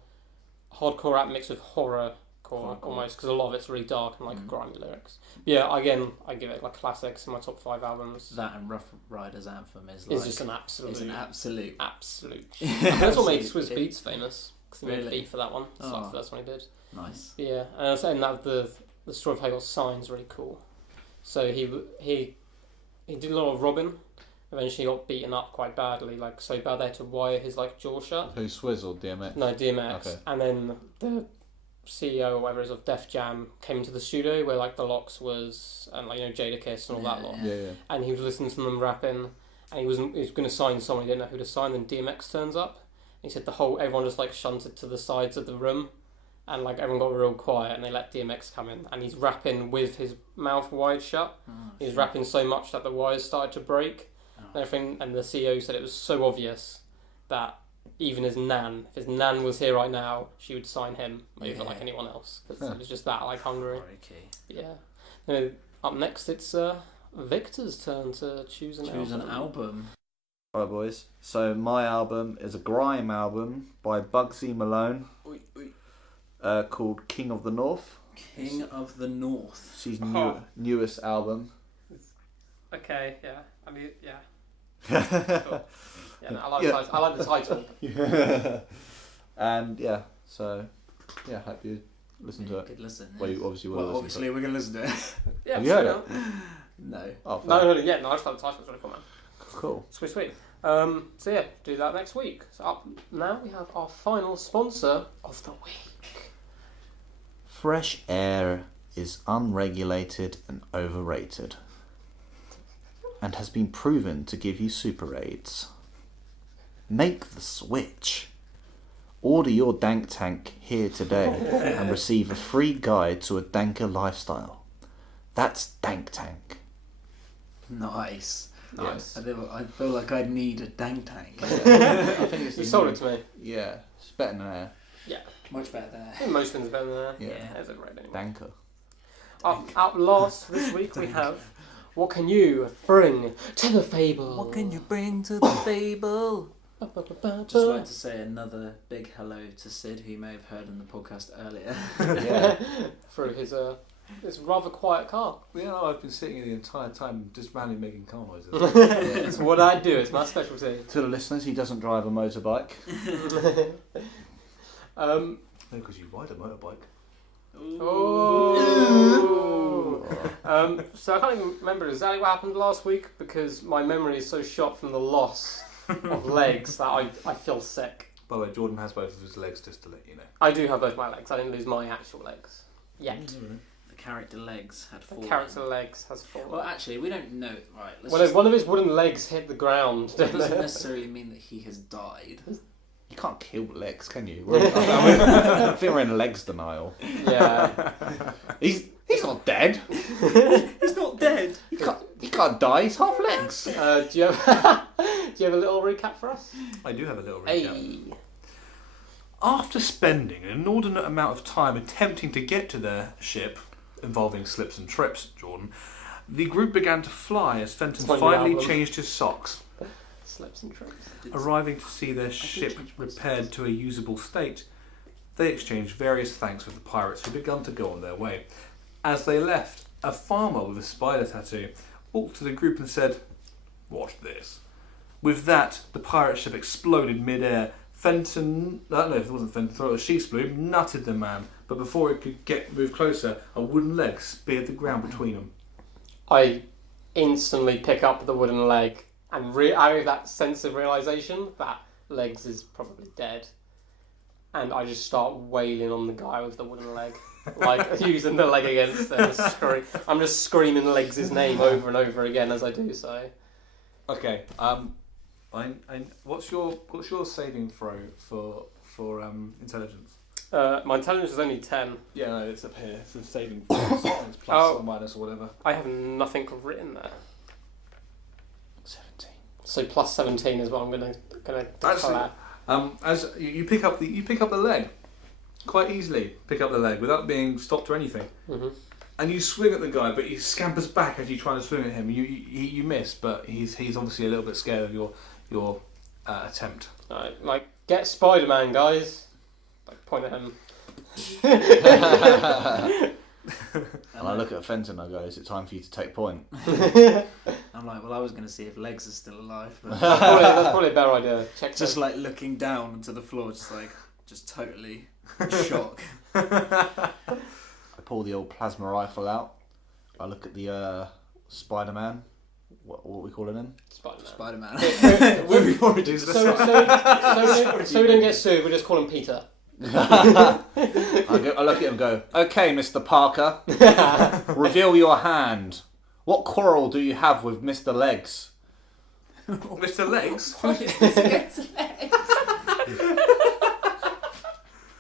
hardcore rap mixed with horror. Almost, because a lot of it's really dark and like grimy lyrics. But yeah, again, I give it like classics in my top 5 albums. That and Rough Riders Anthem is It's just an absolute. It's an absolute. That's what made Swiss Beats famous. Because he made a Really? beat for that one. It's like Oh. the first one he did. Nice. But yeah, and I was saying that the story of how he got signed is really cool. So he did a lot of robbing. Eventually got beaten up quite badly, like so bad they had to wire his like jaw shut. Who, Swizz or DMX? No, DMX. Okay. And then the CEO or whatever it is of Def Jam came into the studio where like the Lox was and like Jadakiss and all that lot. Yeah. And he was listening to them rapping, and he was going to sign someone, he didn't know who to sign. Then DMX turns up. And he said everyone just like shunted to the sides of the room, and like everyone got real quiet, and they let DMX come in, and he's rapping with his mouth wide shut. He's rapping so much that the wires started to break, and everything. And the CEO said it was so obvious that even his nan, if his nan was here right now, she would sign him over like anyone else. Because it was just that like hungry. Yeah. Now, up next, it's Victor's turn to choose an album. Alright, boys. So my album is a grime album by Bugsy Malone, called King of the North. King of the North. She's newest album. Okay, yeah. I mean, yeah. Cool. Yeah, no, I like the title. And yeah, so yeah, hope you listen to it. Good listen. Well, you obviously will listen obviously to it. we're going to listen to it. Yeah, Have you heard it? No. Oh, No, I just thought the title was really cool, man. cool. Sweet. So yeah, do that next week. So up now we have our final sponsor of the week. Fresh air is unregulated and overrated, and has been proven to give you super aids. Make the switch. Order your Dank Tank here today and receive a free guide to a danker lifestyle. That's Dank Tank. Nice. Nice. I feel like I need a dank tank. I think it's You sold it to me. Yeah, it's better than air. Yeah. Much better than I think most things are better than that. Yeah. Is it right anymore? Danker. Up last this week we have What Can You Bring to the Fable? What can you bring to the fable? Just like to say another big hello to Sid, who you may have heard in the podcast earlier. Yeah. Through his this rather quiet car. Well, you know, I've been sitting here the entire time just randomly making car noises. It's what I do. It's my specialty. To the listeners, he doesn't drive a motorbike. No, because you ride a motorbike. Oh. So I can't even remember exactly what happened last week because my memory is so shot from the loss of legs that I feel sick. By the way, Jordan has both of his legs, just to let you know. I do have both my legs. I didn't lose my actual legs yet. The character legs had The fallen. character legs has fallen. Well, actually, we don't know. Right. Well, one of his wooden legs hit the ground. That doesn't necessarily mean that he has died. You can't kill legs, can you? I think we're in legs denial. Yeah. He's not dead. He's not dead. He can't die. He's half legs. Do you have a little recap for us? I do have a little recap. Hey. After spending an inordinate amount of time attempting to get to their ship, involving slips and trips, Jordan, the group began to fly as Fenton It's my new finally album. changed his socks. Slips and trips. Arriving to see their ship change my repaired to a usable state, they exchanged various thanks with the pirates who began to go on their way. As they left, a farmer with a spider tattoo walked to the group and said, "What's this?" With that, the pirate ship exploded mid-air. Fenton, no, it wasn't Fenton, thought it was Sheep's Bloom, nutted the man, but before it could move closer, a wooden leg speared the ground between them. I instantly pick up the wooden leg and out of that sense of realisation that legs is probably dead. And I just start wailing on the guy with the wooden leg. like using the leg against them. I'm just screaming Legs' name over and over again as I do so. Okay. What's your saving throw for intelligence? My intelligence is only 10. Yeah, no, it's up here. It's a saving throw. It's plus or minus or whatever. I have nothing written there. 17. So plus 17 is what I'm gonna declare. As you pick up the leg, quite easily pick up the leg without being stopped or anything, and you swing at the guy, but he scampers back as you try to swing at him. You miss, but he's obviously a little bit scared of your attempt. Alright, like get Spider-Man, guys. Like point at him. And I look at Fenton and I go, is it time for you to take point? I'm like, well, I was going to see if Legs is still alive. But That's probably a better idea. Check just like looking down onto the floor, just totally shock. I pull the old plasma rifle out. I look at the Spider-Man. What are we calling him? Spider-Man. We've already so we don't get sued, we just call him Peter. I look at him and go, okay, Mr. Parker, reveal your hand. What quarrel do you have with Mr. Legs? Mr. Legs?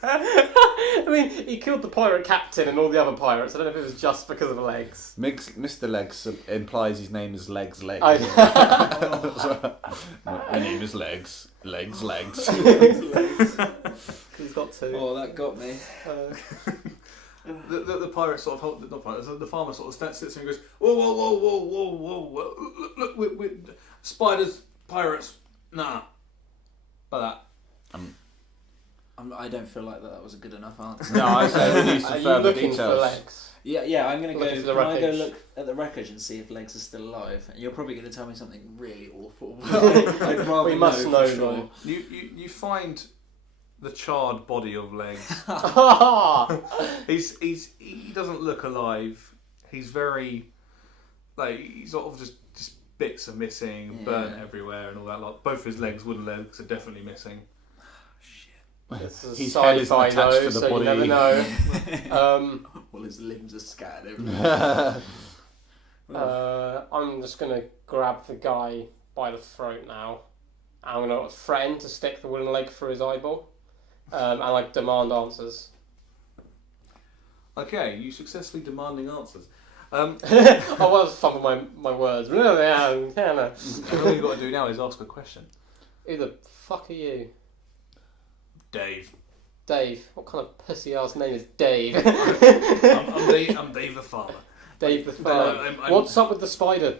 I mean, he killed the pirate captain and all the other pirates. I don't know if it was just because of the legs. Mr. Legs implies his name is Legs. My name is Legs. Legs. He's got two. Oh, that got me. The pirate sort of the farmer sort of sits there and goes, whoa, look, we're spiders, pirates, nah, like that. I don't feel like that was a good enough answer. No, I say we need some Are you further looking details. for Legs? Yeah, I'm going to Looking for the go. Can I go wreckage. look at the wreckage and see if Legs is still alive? And you're probably going to tell me something really awful. I'd rather We must know, for sure. though. You find the charred body of Legs. He doesn't look alive. He's very he's sort of just bits are missing, burnt everywhere and all that lot. Both his legs, wooden legs, are definitely missing. This is His head isn't sci-fi attached though, to the so body. you never know. Well, his limbs are scattered everywhere. I'm just gonna grab the guy by the throat now. I'm gonna threaten to stick the wooden leg through his eyeball, and demand answers. Okay, you successfully demanding answers. I was fun with my words. All you've got to do now is ask a question. Who the fuck are you? Dave. Dave. What kind of pussy ass name is Dave? I'm Dave the farmer. Dave the farmer. What's up with the spider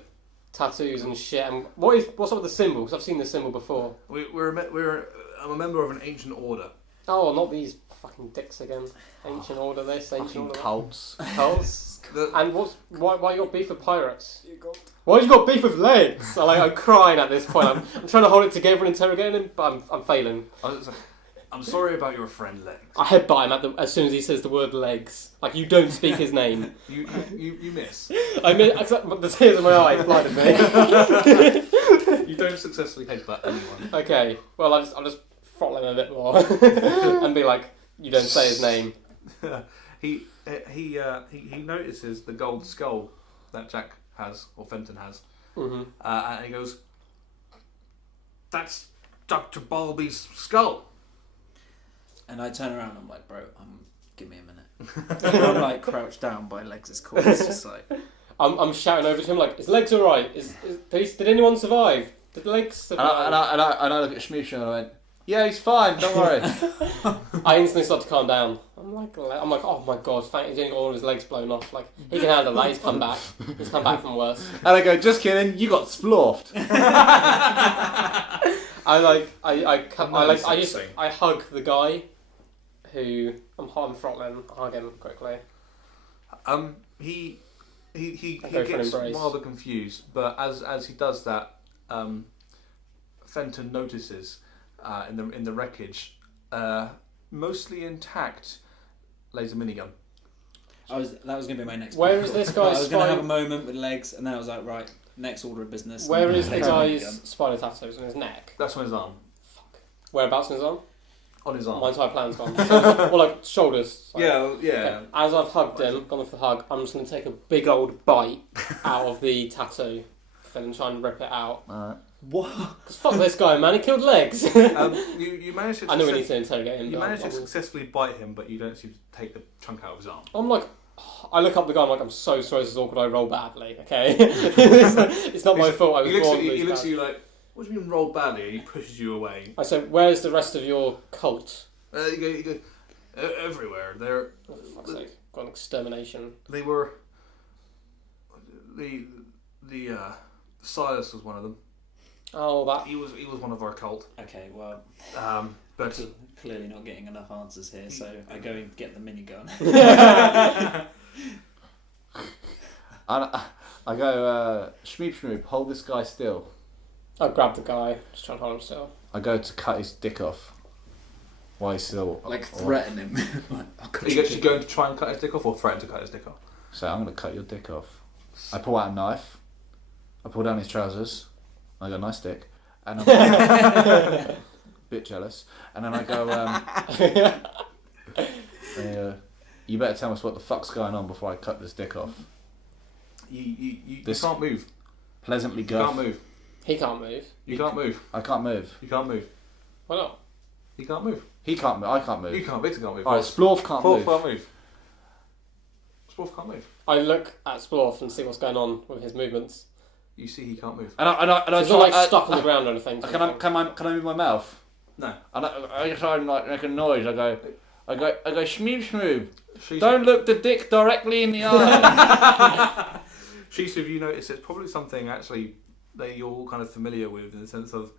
tattoos and shit? And what's up with the symbol? Because I've seen the symbol before. I'm a member of an ancient order. Oh, not these fucking dicks again. Ancient order this, ancient Fucking order that. cults. Cults. And why you got beef with pirates? Why you got beef with Legs? I'm crying at this point. I'm trying to hold it together and interrogating him, but I'm failing. I'm sorry about your friend Legs. I headbutt him as soon as he says the word Legs. Like, you don't speak his name. You miss. I mean, the tears in my eyes blinded me. You don't successfully headbutt anyone. Okay, well I'll just throttle him a bit more and be like, you don't say his name. He notices the gold skull that Jack has, or Fenton has, and he goes, "That's Dr. Balby's skull." And I turn around and I'm like, bro, give me a minute. And I'm like crouched down by Legs' corpse, just like... I'm shouting over to him like, is Legs alright? Did anyone survive? Did Legs survive? And I look at Shmoosh and I went, yeah, he's fine, don't worry. I instantly start to calm down. I'm like, oh my god, thank he's only got all of his legs blown off. Like, he can handle that. He's come back. He's come back from worse. And I go, just kidding, you got sploofed. I hug the guy who I'm throttling. I hug him quickly. He I go for an gets embrace. rather confused, but as he does that, Fenton notices in the wreckage, mostly intact laser minigun. That was going to be my next Where point. is this I guy's was going to have a spine? moment with Legs, and then I was like, right, next order of business. Where is the Laser guy's minigun. spider tattoos on his neck? That's on his arm. Whereabouts on his arm? On his arm. My entire plan's gone. Well, like shoulders. Like, Yeah. okay. As I've hugged him, gone for the hug, I'm just going to take a big old bite out of the tattoo and try and rip it out. Alright. What? Because fuck this guy, man, he killed legs. You managed to. I know we need to interrogate him. You but managed to I'm- successfully bite him, but you don't seem to take the chunk out of his arm. I'm like, I look up the guy. I'm like, I'm so sorry. This is awkward. I roll badly. Okay, it's not my fault. I was He looks born at you. with He these looks at bad. you like, "What do you mean roll badly?" And he pushes you away. I said, "Where's the rest of your cult?" You go everywhere. They're Oh, for fuck's sake, got an extermination. they were the Silas was one of them. Oh, that. He was one of our cult. Okay, well, But clearly not getting enough answers here, so I go and get the minigun. I go, Shmeep Shmoop, hold this guy still. I grabbed the guy. Just trying to hold him still. I go to cut his dick off. While he's still... Like, threaten him. Like, I'll cut are you your actually dick going to try and cut his dick off, or threaten to cut his dick off? So I'm going to cut your dick off. I pull out a knife. I pull down his trousers. I go, nice dick. And I'm a bit jealous. And then I go, you better tell us what the fuck's going on before I cut this dick off. You This- can't move. Pleasantly You go. can't move. He can't move. You can't move. I can't move. You can't move. Why not? You can't move. He can't move. I can't move. You can't. Victor can't move. Alright, Splorf can't Fourth move. can't move. Splorf can't move. I look at Splorf and see what's going on with his movements. You see, he can't move. And I He's not like stuck on the ground or anything. Can I move my mouth? No. And I try and like make a noise. I go, Shmeep Shmoob. She's, Don't look the dick directly in the eye. She's, if you notice, it's probably something actually that you're all kind of familiar with, in the sense of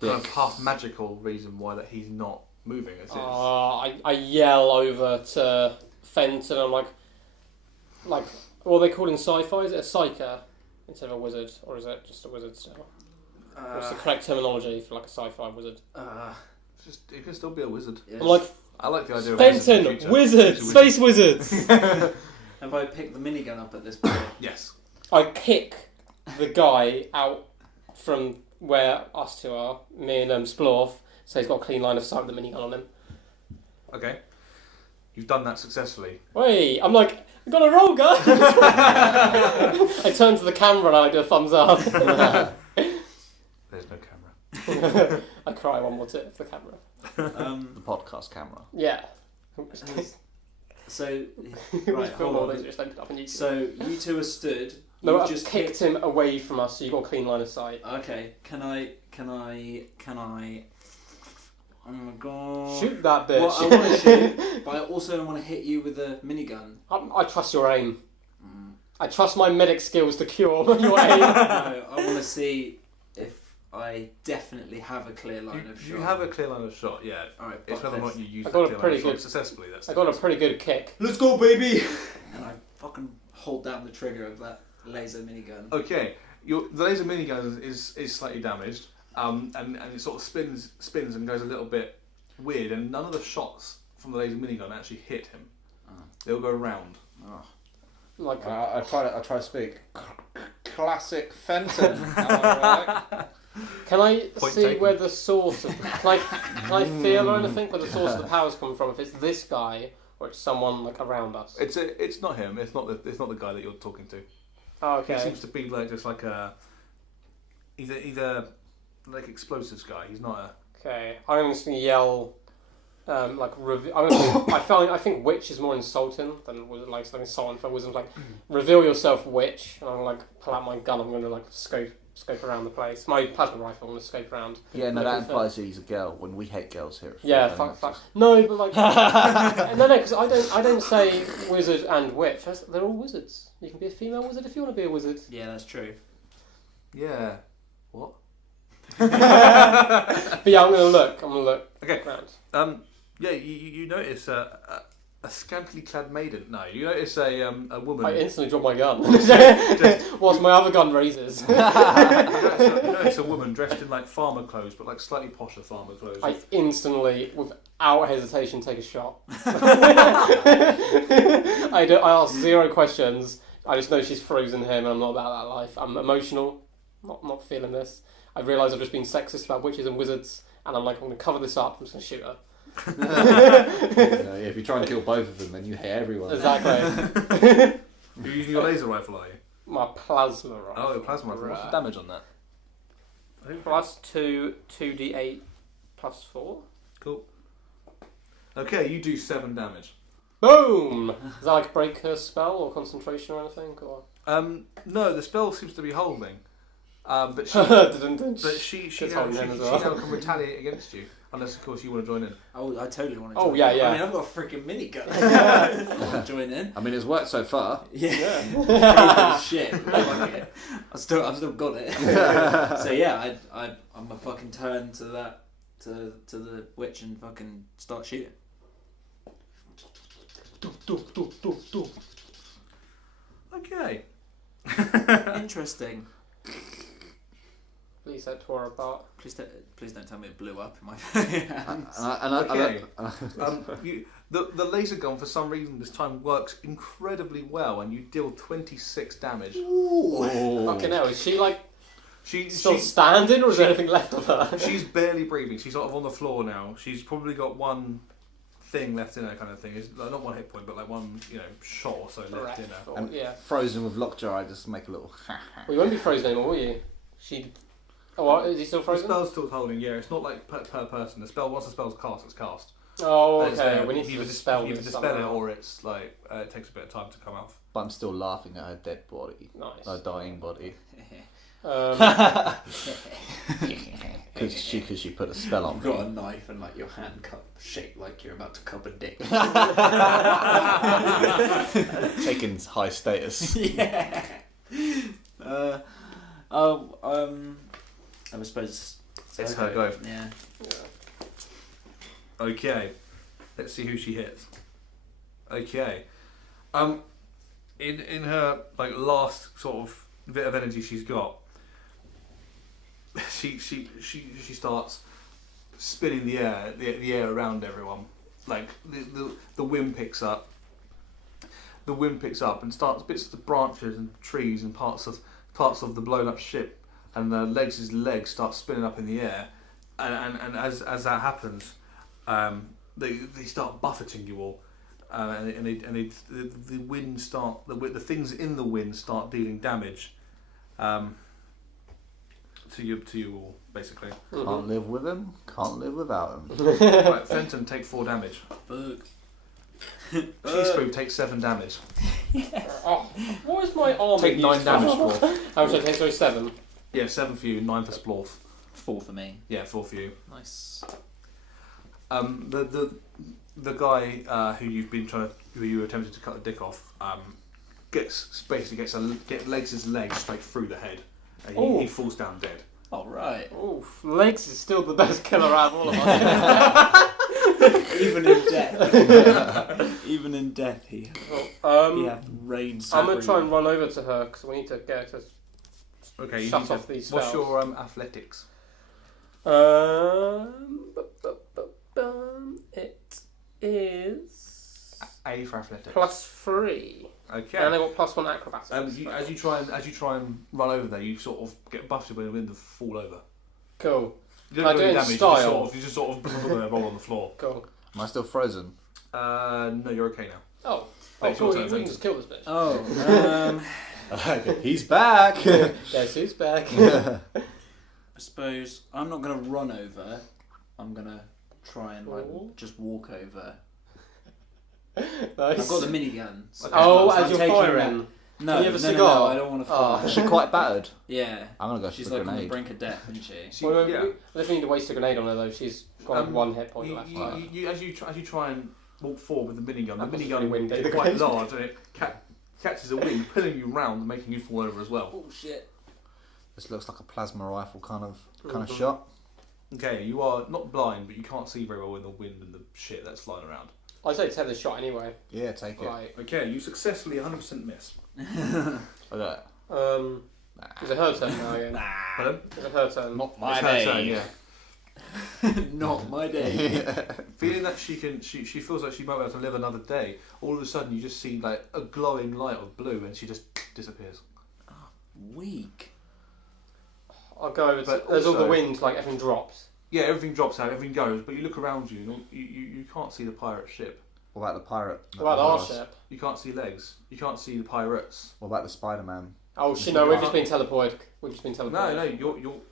kind of Dick. half magical reason why that he's not moving. It's I yell over to Fenton. I'm like, what are they called in sci-fi? Is it a psyker instead of a wizard, or is it just a wizard still? What's the correct terminology for like a sci-fi wizard? it's just, it can still be a wizard. Yes. I'm like, I like the idea of wizards in the Fenton, future. wizard, He's a space wizards. Have I picked the minigun up at this point? Yes. I kick the guy out from where us two are, me and Splorf, so he's got a clean line of sight with the minigun on him. Okay. You've done that successfully. Wait, I'm like, I got a roll, guys. I turn to the camera and I do a thumbs up. There's no camera. I cry one more tip for the camera. The podcast camera. Yeah. So, We right, film hold all on. those, just ended up on YouTube. So, you two are stood. No, You've I've just kicked him away from us, so you got a clean line of sight. Okay, can I? Oh my god. Shoot that bitch. Well, I want to shoot, but I also want to hit you with a minigun. I trust your aim. I trust my medic skills to cure your aim. No, I want to see if I definitely have a clear line of shot. You have a clear line of shot, yeah. Alright, It's whether or not you use I that got a clear line pretty of shot good- successfully. That's I got a pretty good kick. Let's go, baby! And I fucking hold down the trigger of that laser minigun. Okay, the laser minigun is slightly damaged, and it sort of spins and goes a little bit weird, and none of the shots from the laser minigun actually hit him. They'll go round. Like, I try to speak. Classic Fenton. Am I right? can I Point see taken. where the source of... Can I feel or anything where the source of the power's coming from? If it's this guy, or it's someone like around us? It's not him. It's not the guy that you're talking to. Oh, He okay. seems to be like just like a either like explosives guy. He's not a. Okay, I'm just gonna yell, I think witch is more insulting than wizard, like something insulting for wizards. Like, reveal yourself, witch. And I'm like pull out my gun. I'm gonna like scope around the place. My plasma rifle. I'm gonna scope around. Yeah, no, Looking that for- implies that he's a girl. When we hate girls here. At Yeah, Freedom, fuck. that's No, but like, no, because I don't say wizard and witch. They're all wizards. You can be a female wizard if you want to be a wizard. Yeah, that's true. Yeah. What? But yeah, I'm gonna look. Okay. Around. Yeah. You notice a scantily clad maiden. No, you notice a woman. I instantly drop my gun. Whilst my other gun raises. You notice a woman dressed in like farmer clothes, but like slightly posher farmer clothes. I instantly, without hesitation, take a shot. I ask 0 questions. I just know she's frozen him, and I'm not about that life. I'm emotional, not feeling this. I realise I've just been sexist about witches and wizards, and I'm like, I'm going to cover this up. I'm just going to shoot her. If you try and kill both of them, then you hit everyone. Exactly. You're using your laser rifle, are you? My plasma rifle. Oh, your plasma rifle. What's the Right. damage on that? +2, 2d8, +4. Cool. Okay, you do 7 damage. Boom! Is that like break her spell or concentration or anything? Or? No, the spell seems to be holding. But she, she Good now, time then as she well. now can retaliate against you, unless of course you want to join in. Oh, I totally want to. Oh, join yeah, in. yeah. I mean, I've got a freaking minigun. I want to join in. I mean, it's worked so far. Yeah. Crazy as shit. But fuck it. I've still got it. So yeah, I'm gonna fucking turn to that to the witch and fucking start shooting. Okay. Interesting. Please don't tore her apart. Please don't tell me it blew up in my hands. Okay. The laser gun for some reason this time works incredibly well, and you deal 26 damage. Fucking hell, is she like She's still standing or is there anything left of her? she's barely breathing. She's sort of on the floor now. She's probably got one thing left in her, kind of thing. It's like, not one hit point, but like one, shot or so left in her. Breath or- yeah. Frozen with lockjaw, I just make a little. Well, you won't be frozen anymore, will you? Oh, what? Is he still The frozen? spell's still holding. Yeah, it's not like per person. The spell, once the spell's cast, it's cast. Oh, And it's, okay. We need to either dispel either this dispel it, somehow. or it's like it takes a bit of time to come off. But I'm still laughing at her dead body. Nice. Her dying body. Because she put a spell on You've me. got a knife and like your hand shaped like you're about to cup a dick. Taking high status. Yeah. I suppose It's her go. Yeah. Okay, let's see who she hits. Okay, in her like last sort of bit of energy she's got, she starts spinning the air around everyone. Like the wind picks up. The wind picks up and starts bits of the branches and trees and parts of the blown up ship, and the legs start spinning up in the air, and as that happens, they start buffeting you all, and the wind start the things in the wind start dealing damage, to you all basically. Can't live with him, can't live without him. Right, Fenton take 4 damage. Fuck. She-Spook takes 7 damage. Oh, what is my arm? Take 9 damage, Splorf. How much I take? Sorry, 7. Yeah, 7 for you, 9 for Splorf. 4 for me. Yeah, 4 for you. Nice. The guy who you attempted to cut the dick off, legs his leg straight through the head, and he falls down dead. All right. Oof, Legs is still the best killer out of all of us. Even in death. Even in death, he hath reigned I'm going to try and supreme. run over to her because we need to get her to Okay, you shut need off to- these What's spells. your athletics? It is A for athletics. +3, Okay. and I got +1 acrobatics. As you try and run over there, you sort of get buffeted by the wind and fall over. Cool. You I don't do really it in damage. style. You just sort of roll on the floor. Cool. Am I still frozen? No, you're okay now. Oh, Wait, cool. your You turn, can just kill this bitch. Oh, He's back! Yes, who's back? I suppose I'm not gonna run over. I'm gonna try and Ooh. just walk over. Nice. I've got the minigun. so Oh, I'm as you're taking firing. that- No, Can you have a no, cigar? no, I don't want to fire. Is she quite battered? Yeah. I'm gonna go She's for the like on the grenade. brink of death, isn't she? Well, Yeah. we definitely need to waste a grenade on her though. She's got like 1 hit point left. As you try and walk forward with the minigun, That the was minigun really windy, is the quite grenade. large and it catches a wind, pulling you round and making you fall over as well. Oh shit. This looks like a plasma rifle kind of Mhm. shot. Okay, you are not blind, but you can't see very well in the wind and the shit that's flying around. I'd say take the shot anyway. Yeah, take it. Like, Okay, you successfully 100% miss. Okay. is it her turn now again? Pardon? Is it her turn? Not It's her turn, yeah. Not my day. Feeling that she feels like she might be able to live another day, all of a sudden you just see like a glowing light of blue and she just disappears. Weak. I'll go over to... But There's all the also- wind, like everything drops. Yeah, everything drops out, everything goes, but you look around you and you can't see the pirate ship. What about the pirate? What about our ship? You can't see legs. You can't see the pirates. What about the Spider-Man? Oh shit! No, we've just been teleported. No,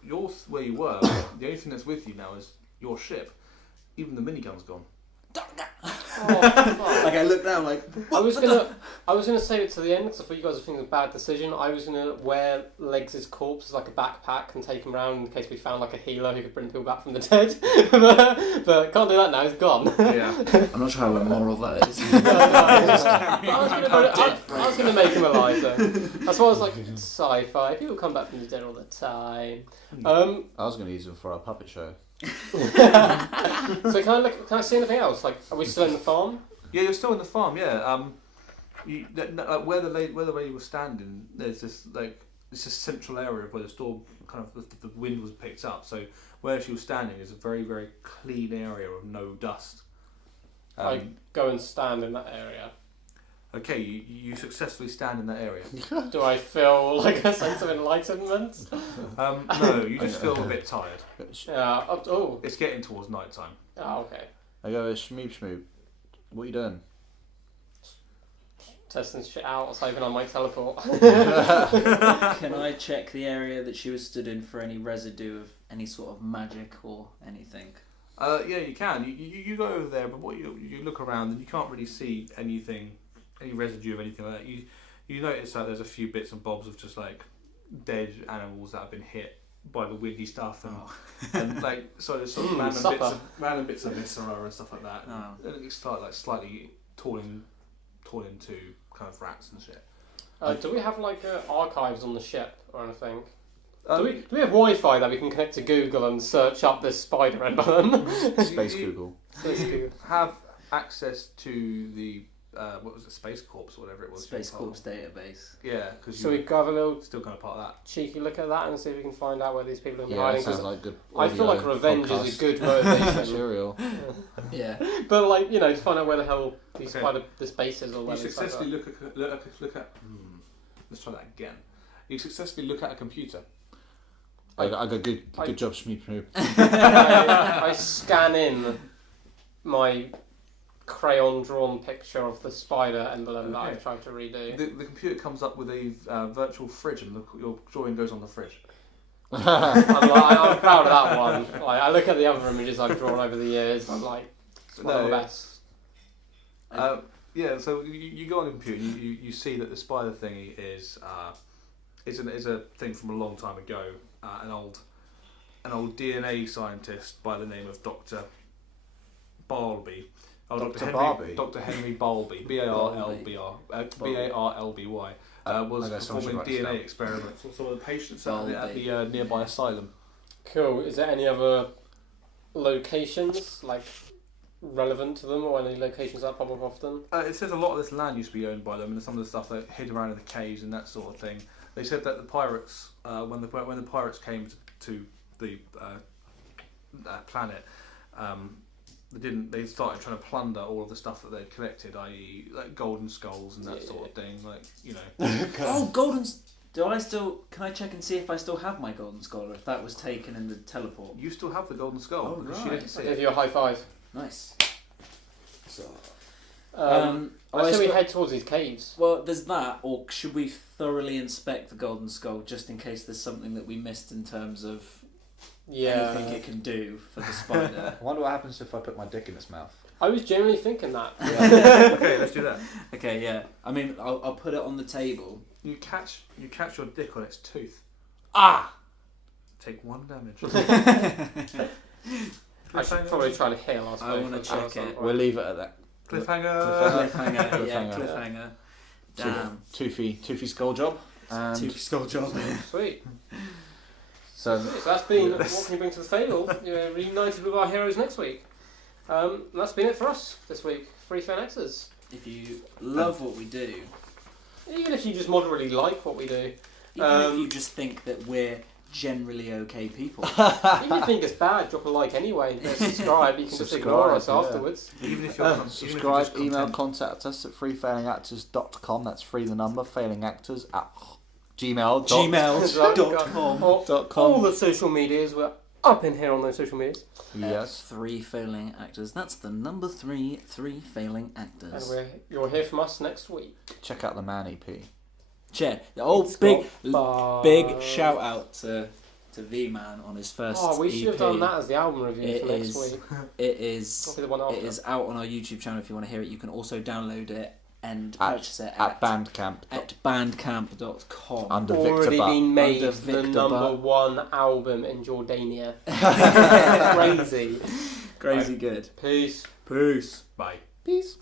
you're where you were. The only thing that's with you now is your ship. Even the minigun's gone. Oh, fuck. Like I look down, like I was gonna save it to the end because I thought you guys were thinking of a bad decision. I was gonna wear Legs' corpse as like a backpack and take him around in case we found like a healer who could bring people back from the dead. but can't do that now. He's gone. Yeah. I'm not sure how immoral that is. I was gonna make him alive though. That's why I was like sci-fi. People come back from the dead all the time. I was going to use him for our puppet show. So can I see anything else? Like, are we still in the farm? Yeah, you're still in the farm. Yeah. Where the lady was standing, there's this central area where the storm kind of the wind was picked up. So where she was standing is a very, very clean area of no dust. I go and stand in that area. Okay, you successfully stand in that area. Do I feel like a sense of enlightenment? No, you just feel a bit tired. Yeah. Oh. It's getting towards night time. Oh, okay. I go, Shmoop. What are you doing? Testing shit out. I was hoping I might teleport. Can I check the area that she was stood in for any residue of any sort of magic or anything? Yeah, you can. You go over there, but what you look around and you can't really see anything, any residue of anything like that. You notice that there's a few bits and bobs of just like dead animals that have been hit by the windy stuff and like sort of random bits of viscera and stuff like that. Oh. And it's like slightly torn into kind of rats and shit. Do we have like archives on the ship or anything? Do we have Wi-Fi that we can connect to Google and search up this spider emblem? Space Google. You have access to the what was it, Space Corps or whatever it was. Space Corps database. Yeah, because So we go have a little still kind of part of that. cheeky look at that and see if we can find out where these people are Yeah, hiding. that sounds 'cause like good. I feel like revenge is a good motivation. Material. Yeah. But like, you know, to find out where the hell these Okay. this base is or You where these guys successfully are. look at. Let's try that again. You successfully look at a computer. I got good job, Shmoop. I scan in my crayon drawn picture of the spider emblem that Okay. I've tried to redo. The computer comes up with a virtual fridge, and your drawing goes on the fridge. I'm proud of that one. Like, I look at the other images I've drawn over the years. I'm like, it's one of the best. Yeah, so you go on the computer, and you see that the spider thingy is a thing from a long time ago. An old DNA scientist by the name of Dr. Balby. Dr. Barbie? Dr. Henry Balby. Barlby. Was that sounds performing right, DNA still. experiments on some of the patients at Balby. the nearby asylum. Cool. Is there any other locations like relevant to them, or any locations that pop up often? It says a lot of this land used to be owned by them, and some of the stuff that hid around in the caves and that sort of thing. They said that the pirates, when the pirates came to the planet, they started trying to plunder all of the stuff that they'd collected, i.e., like golden skulls and that sort of thing. Like, you know. Oh, can I check and see if I still have my golden skull or if that was taken in the teleport? You still have the golden skull. Oh, because right. she didn't see I'll give it. you a high five. Nice. I say we head towards these caves. Well, there's that, or should we thoroughly inspect the golden skull just in case there's something that we missed in terms of anything it can do for the spider? I wonder what happens if I put my dick in its mouth. I was genuinely thinking that. Okay, let's do that. Okay, yeah. I mean, I'll put it on the table. You catch your dick on its tooth. Ah! Take 1 damage. I should probably try to heal us. I wanna check it. We'll leave it at that. Cliffhanger. Cliffhanger. Yeah, Cliffhanger. cliffhanger. Damn. Toothy skull job. And Two skull job. Sweet. so So that's been What Can You Bring to the Table? You're reunited with our heroes next week. That's been it for us this week. Free Fan X's. If you love what we do, Even if you just moderately like what we do. even if you just think that we're generally okay people, Even if you think it's bad, drop a like anyway. Subscribe. You can just ignore us Subscribe, yeah. afterwards. Even if you're subscribe, email, contact us at freefailingactors.com. That's free the number, failingactors at gmail.com. gmail.com. All the social medias we're up in here on those social medias. Yes. 3 failing actors. That's the number 3 failing And actors. you'll hear from us next week. Check out the Man EP. Chet. Oh, It's big got big shout out to V-Man on his first Oh, we EP. should have done that as the album review for It next is- week. It is. That'll be the one after. It is out on our YouTube channel if you want to hear it. You can also download it and At- purchase it At Bandcamp. at bandcamp.com. Under Victor Already Butt. been made Under the Victor number Butt. 1 album in Jordania. Crazy. Crazy good. Peace. Peace. Bye. Peace.